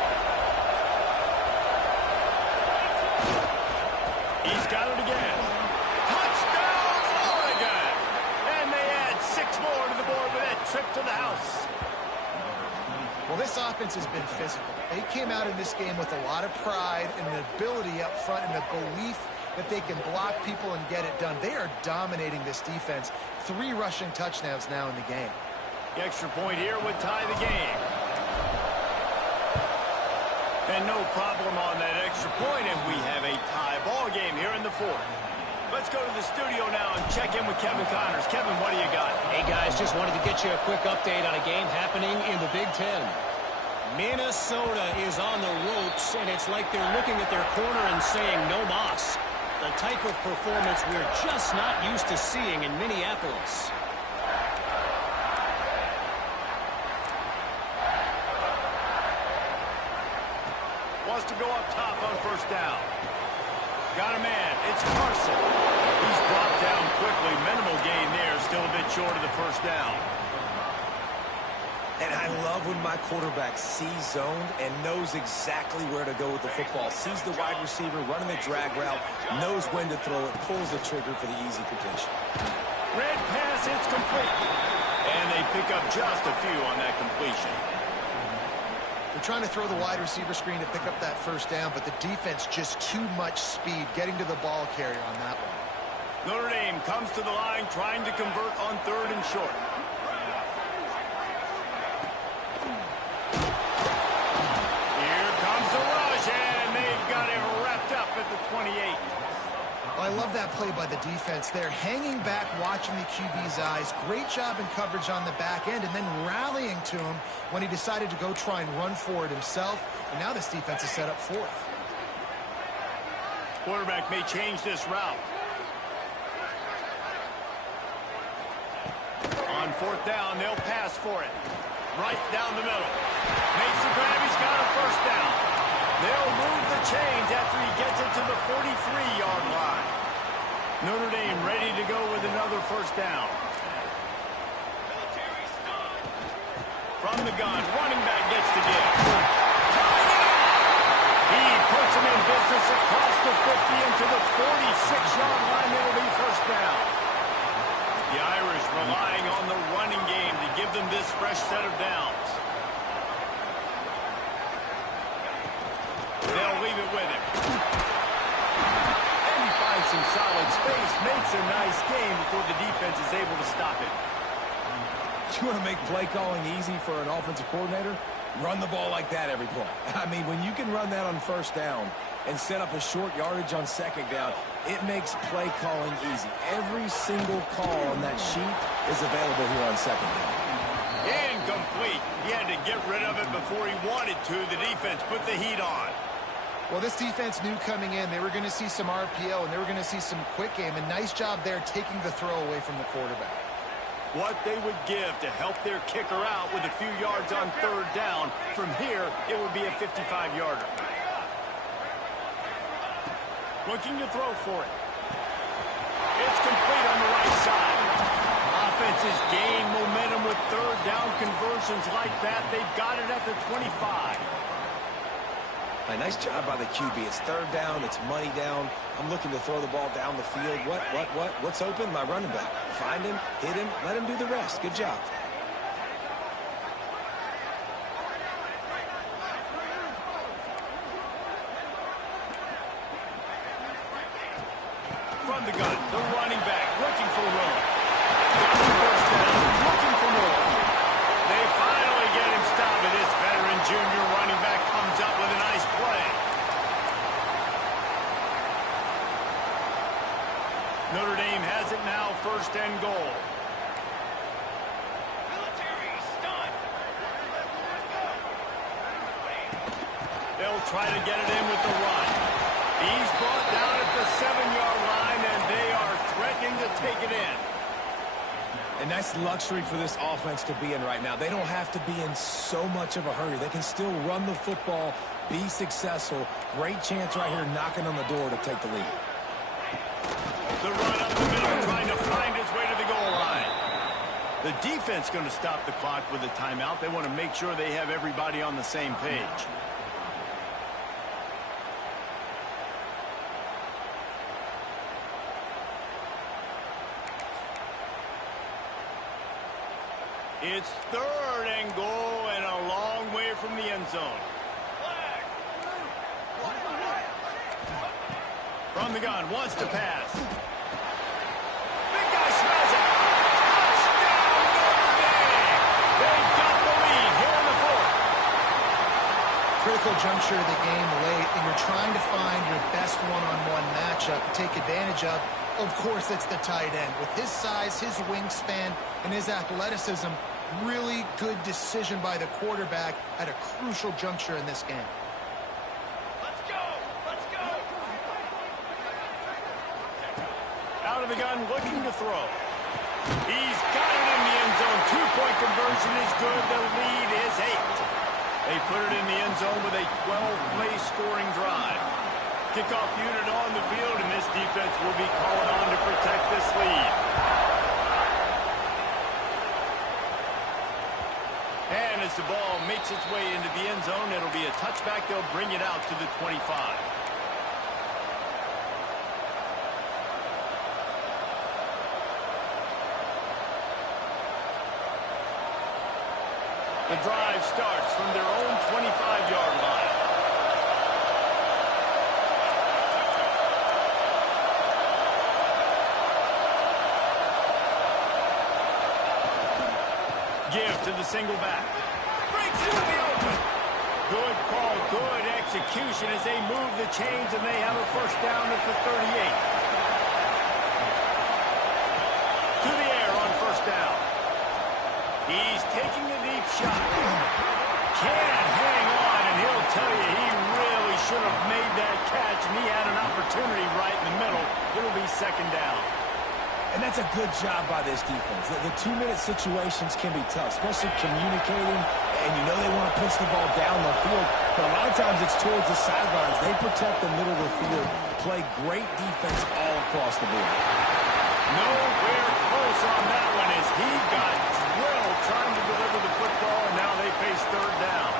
He's got it again. Touchdown, Oregon! And they add 6 more to the board with that trip to the house. Well, this offense has been physical. They came out in this game with a lot of pride and an ability up front and a belief that they can block people and get it done. They are dominating this defense. 3 rushing touchdowns now in the game. The extra point here would tie the game. And no problem on that extra point, and we have a tie ball game here in the 4th. Let's go to the studio now and check in with Kevin Connors. Kevin, what do you got? Hey, guys, just wanted to get you a quick update on a game happening in the Big Ten. Minnesota is on the ropes, and it's like they're looking at their corner and saying, no mas. The type of performance we're just not used to seeing in Minneapolis. Wants to go up top on first down. Got a man. It's Carson. He's brought down quickly. Minimal gain there. Still a bit short of the first down. And I love when my quarterback sees zoned and knows exactly where to go with the football. Sees the wide receiver running the drag route, knows when to throw it, pulls the trigger for the easy completion. Red pass, it's complete. And they pick up just a few on that completion. They're trying to throw the wide receiver screen to pick up that first down, but the defense just too much speed getting to the ball carrier on that one. Notre Dame comes to the line trying to convert on 3rd and short. Here comes the rush, and they've got him wrapped up at the 28. Well, I love that play by the defense there. Hanging back, watching the QB's eyes. Great job in coverage on the back end, and then rallying to him when he decided to go try and run for it himself. And now this defense is set up 4th. Quarterback may change this route. On 4th down, they'll pass for it. Right down the middle. Makes the grab. He's got a first down. They'll move the chains after he gets it to the 43-yard line. Notre Dame ready to go with another first down. From the gun, running back gets to give. He puts him in business across the 50 into the 46-yard line. It'll be first down. The Irish relying on the running game to give them this fresh set of downs. They'll leave it with him. And he finds some solid space, makes a nice game before the defense is able to stop him. You want to make play calling easy for an offensive coordinator? Run the ball like that every play. I mean, when you can run that on first down, and set up a short yardage on second down. It makes play calling easy. Every single call on that sheet is available here on second down. Incomplete. He had to get rid of it before he wanted to. The defense put the heat on. Well, this defense knew coming in they were going to see some RPO and they were going to see some quick game. And nice job there taking the throw away from the quarterback. What they would give to help their kicker out with a few yards on third down. From here, it would be a 55-yarder. Looking to throw for it. It's complete on the right side. Offenses gain momentum with third down conversions like that. They've got it at the 25. A nice job by the QB. It's third down. It's money down. I'm looking to throw the ball down the field. What's open? My running back. Find him, hit him, let him do the rest. Good job. From the gun, the running back looking for room. First down, looking for more. They finally get him stopped. This veteran junior running back comes up with a nice play. Notre Dame has it now, first and goal. They'll try to get it in with the run. He's brought down at the 7-yard line, and they are threatening to take it in. A nice luxury for this offense to be in right now. They don't have to be in so much of a hurry. They can still run the football, be successful. Great chance right here knocking on the door to take the lead. The run up the middle, trying to find his way to the goal line. The defense going to stop the clock with a timeout. They want to make sure they have everybody on the same page. It's third and goal and a long way from the end zone. From the gun, wants to pass. Big guy smells it. Touchdown, Notre Dame! They've got the lead here in the fourth. Critical juncture of the game late, and you're trying to find your best one-on-one matchup to take advantage of. Of course, it's the tight end. With his size, his wingspan, and his athleticism, really good decision by the quarterback at a crucial juncture in this game. Let's go! Let's go! Out of the gun, looking to throw. He's got it in the end zone. Two-point conversion is good. The lead is 8. They put it in the end zone with a 12-play scoring drive. Kickoff unit on the field, and this defense will be called on to protect this lead. And as the ball makes its way into the end zone, it'll be a touchback. They'll bring it out to the 25. The drive starts from their own 25-yard line. Give to the single back. Breaks into the open. Good call, good execution as they move the chains, and they have a first down at the 38. To the air on first down. He's taking a deep shot. Can't hang on, and he'll tell you he really should have made that catch, and he had an opportunity right in the middle. It'll be second down. And that's a good job by this defense. The 2-minute situations can be tough, especially communicating, and you know they want to push the ball down the field, but a lot of times it's towards the sidelines. They protect the middle of the field, play great defense all across the board. Nowhere close on that one as he got drilled trying to deliver the football, and now they face third down.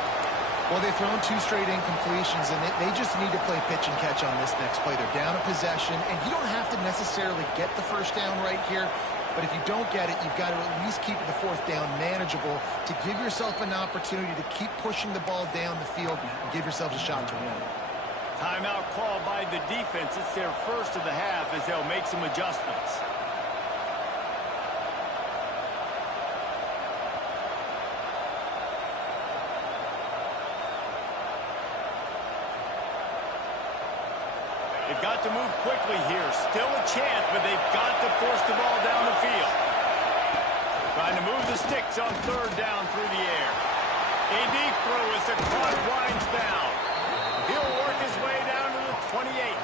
Well, they've thrown 2 straight incompletions, and they just need to play pitch and catch on this next play. They're down a possession, and you don't have to necessarily get the first down right here, but if you don't get it, you've got to at least keep the fourth down manageable to give yourself an opportunity to keep pushing the ball down the field and give yourselves a shot to win. Timeout called by the defense. It's their first of the half as they'll make some adjustments. They've got to move quickly here. Still a chance, but they've got to force the ball down the field. Trying to move the sticks on third down through the air. A deep throw as the clock winds down. He'll work his way down to the 28.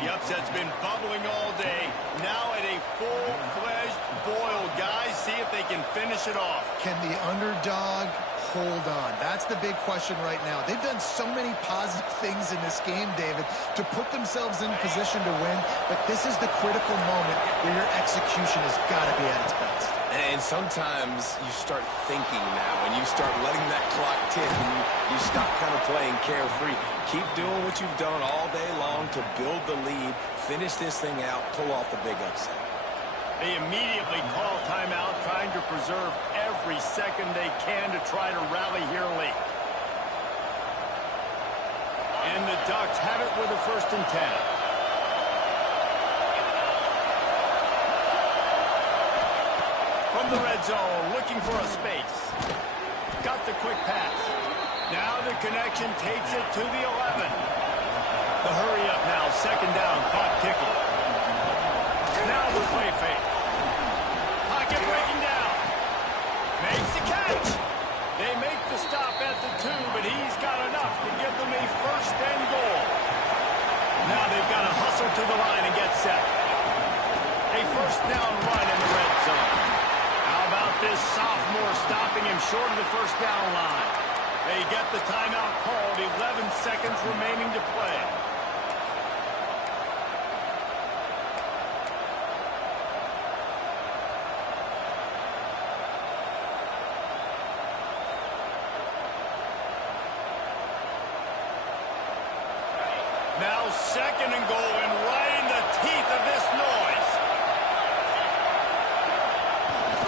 The upset's been bubbling all day. Now at a full-fledged boil. Guys, see if they can finish it off. Can the underdog hold on? That's the big question right now. They've done so many positive things in this game, David, to put themselves in position to win, but this is the critical moment where your execution has got to be at its best. And sometimes you start thinking now, and you start letting that clock tick, and you stop kind of playing carefree. Keep doing what you've done all day long to build the lead, finish this thing out, pull off the big upset. They immediately call timeout, trying to preserve every second they can to try to rally here late. And the Ducks have it with a 1st and 10. From the red zone, looking for a space. Got the quick pass. Now the connection takes it to the 11. The hurry up now, 2nd down, clock ticking. Now the play fake. Pocket breaking down. Makes the catch. They make the stop at the 2, but he's got enough to give them a 1st and goal. Now they've got to hustle to the line and get set. A 1st down run in the red zone. How about this sophomore stopping him short of the 1st down line? They get the timeout called, 11 seconds remaining to play. Now 2nd and goal, and right in the teeth of this noise.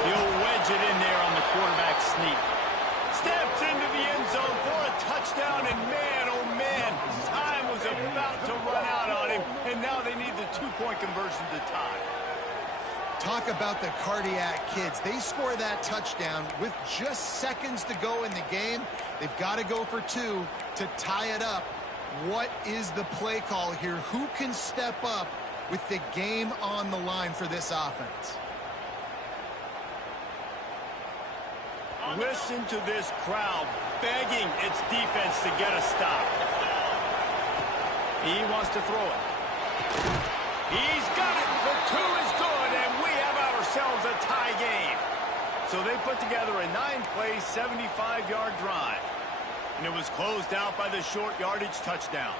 He'll wedge it in there on the quarterback sneak. Steps into the end zone for a touchdown, and man, oh man, time was about to run out on him, and now they need the 2-point conversion to tie. Talk about the cardiac kids. They score that touchdown with just seconds to go in the game. They've got to go for 2 to tie it up. What is the play call here? Who can step up with the game on the line for this offense? Listen to this crowd begging its defense to get a stop. He wants to throw it. He's got it. The 2 is good, and we have ourselves a tie game. So they put together a 9-play, 75-yard drive. And it was closed out by the short yardage touchdown.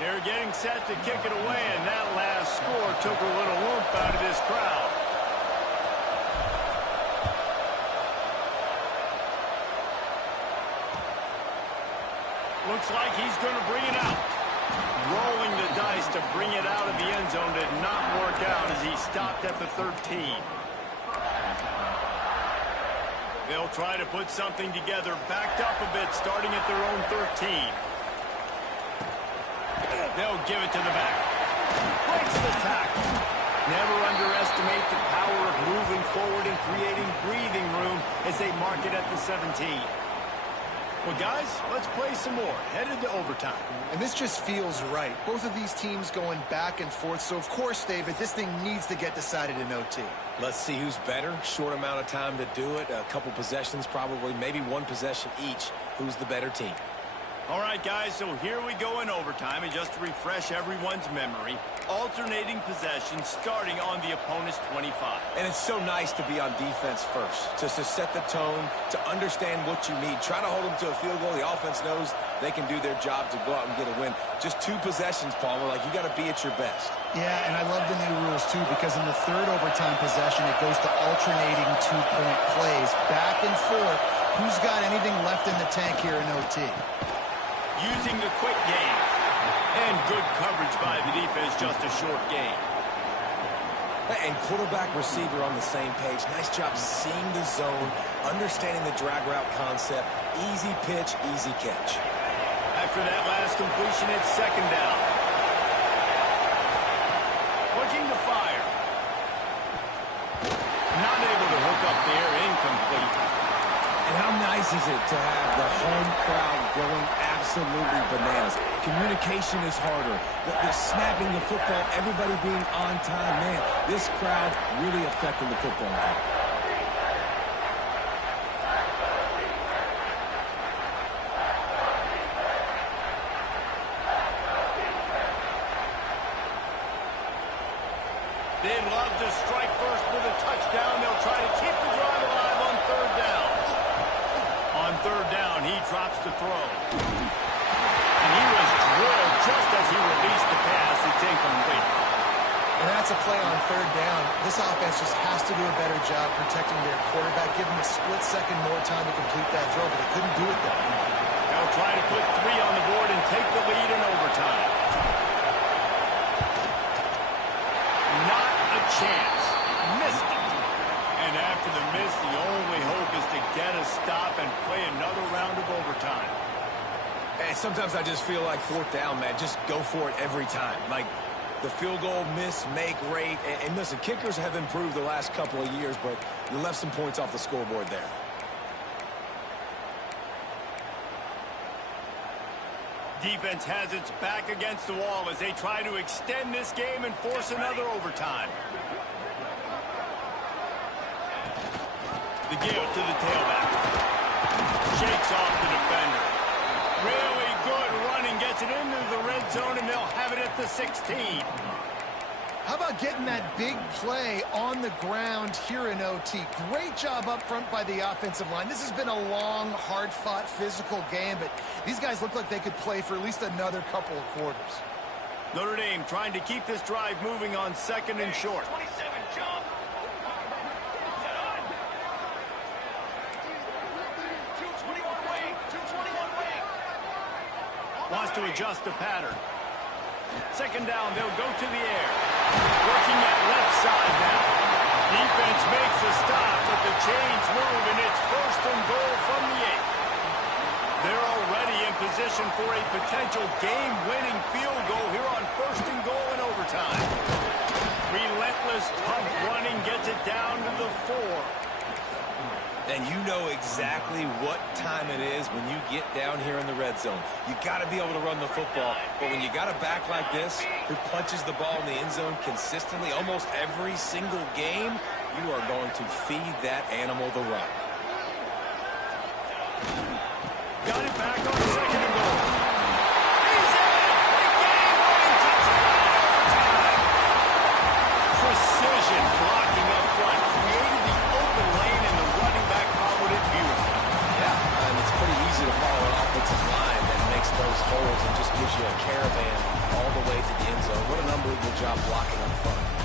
They're getting set to kick it away, and that last score took a little oomph out of this crowd. Looks like he's going to bring it out. Rolling the dice to bring it out of the end zone did not work out as he stopped at the 13. They'll try to put something together, backed up a bit, starting at their own 13. They'll give it to the back. Breaks the tackle. Never underestimate the power of moving forward and creating breathing room as they mark it at the 17. Well, guys, let's play some more. Headed to overtime. And this just feels right. Both of these teams going back and forth. So, of course, David, this thing needs to get decided in OT. Let's see who's better. Short amount of time to do it. A couple possessions probably, maybe 1 possession each. Who's the better team? All right, guys, so here we go in overtime. And just to refresh everyone's memory, alternating possessions starting on the opponent's 25. And it's so nice to be on defense first, to set the tone, to understand what you need. Try to hold them to a field goal. The offense knows they can do their job to go out and get a win. Just 2 possessions, Palmer. Like, you got to be at your best. Yeah, and I love the new rules, too, because in the 3rd overtime possession, it goes to alternating 2-point plays. Back and forth. Who's got anything left in the tank here in OT? Using the quick game. And good coverage by the defense, just a short game. And quarterback, receiver on the same page. Nice job seeing the zone, understanding the drag route concept. Easy pitch, easy catch. After that last completion, it's 2nd down. Looking to fire. Not able to hook up there, incomplete. And how nice is it to have the home crowd going absolutely absolutely bananas. Communication is harder. The snapping the football, everybody being on time. Man, this crowd really affecting the football game. They'd love to strike first with a touchdown. They'll try to keep the drive alive on third down. On third down, he drops to throw. And he was drilled just as he released the pass. It's incomplete. And that's a play on third down. This offense just has to do a better job protecting their quarterback. Give him a split second more time to complete that throw, but they couldn't do it there. They'll try to put 3 on the board and take the lead in overtime. Not a chance. Missed it. And after the miss, the only hope is to get a stop and play another round of overtime. And sometimes I just feel like fourth down, man. Just go for it every time. Like the field goal miss, make rate. And listen, kickers have improved the last couple of years, but you left some points off the scoreboard there. Defense has its back against the wall as they try to extend this game and force another overtime. The give to the tailback. Shakes off the defender. Really good running, gets it into the red zone, and they'll have it at the 16. How about getting that big play on the ground here in OT? Great job up front by the offensive line. This has been a long, hard-fought, physical game, but these guys look like they could play for at least another couple of quarters. Notre Dame trying to keep this drive moving on second and short. 27, jump. Set on. 221 wing. 221 wing. Wants to adjust the pattern. Second down, they'll go to the air. Working that left side now. Defense makes a stop, but the chains move, and it's first and goal from the 8. They're already in position for a potential game-winning field goal here on first and goal in overtime. Relentless, tough running gets it down to the 4. And you know exactly what time it is when you get down here in the red zone. You got to be able to run the football, but when you got a back like this who punches the ball in the end zone consistently almost every single game, you are going to feed that animal the run. Got it back on second and goal. He's in! The game-winning touchdown in overtime. Precision blocking up front. Created the open lane, and the running back followed it beautifully. Yeah, and it's pretty easy to follow an offensive line that makes those holes and just gives you a caravan all the way to the end zone. What an unbelievable job blocking up front.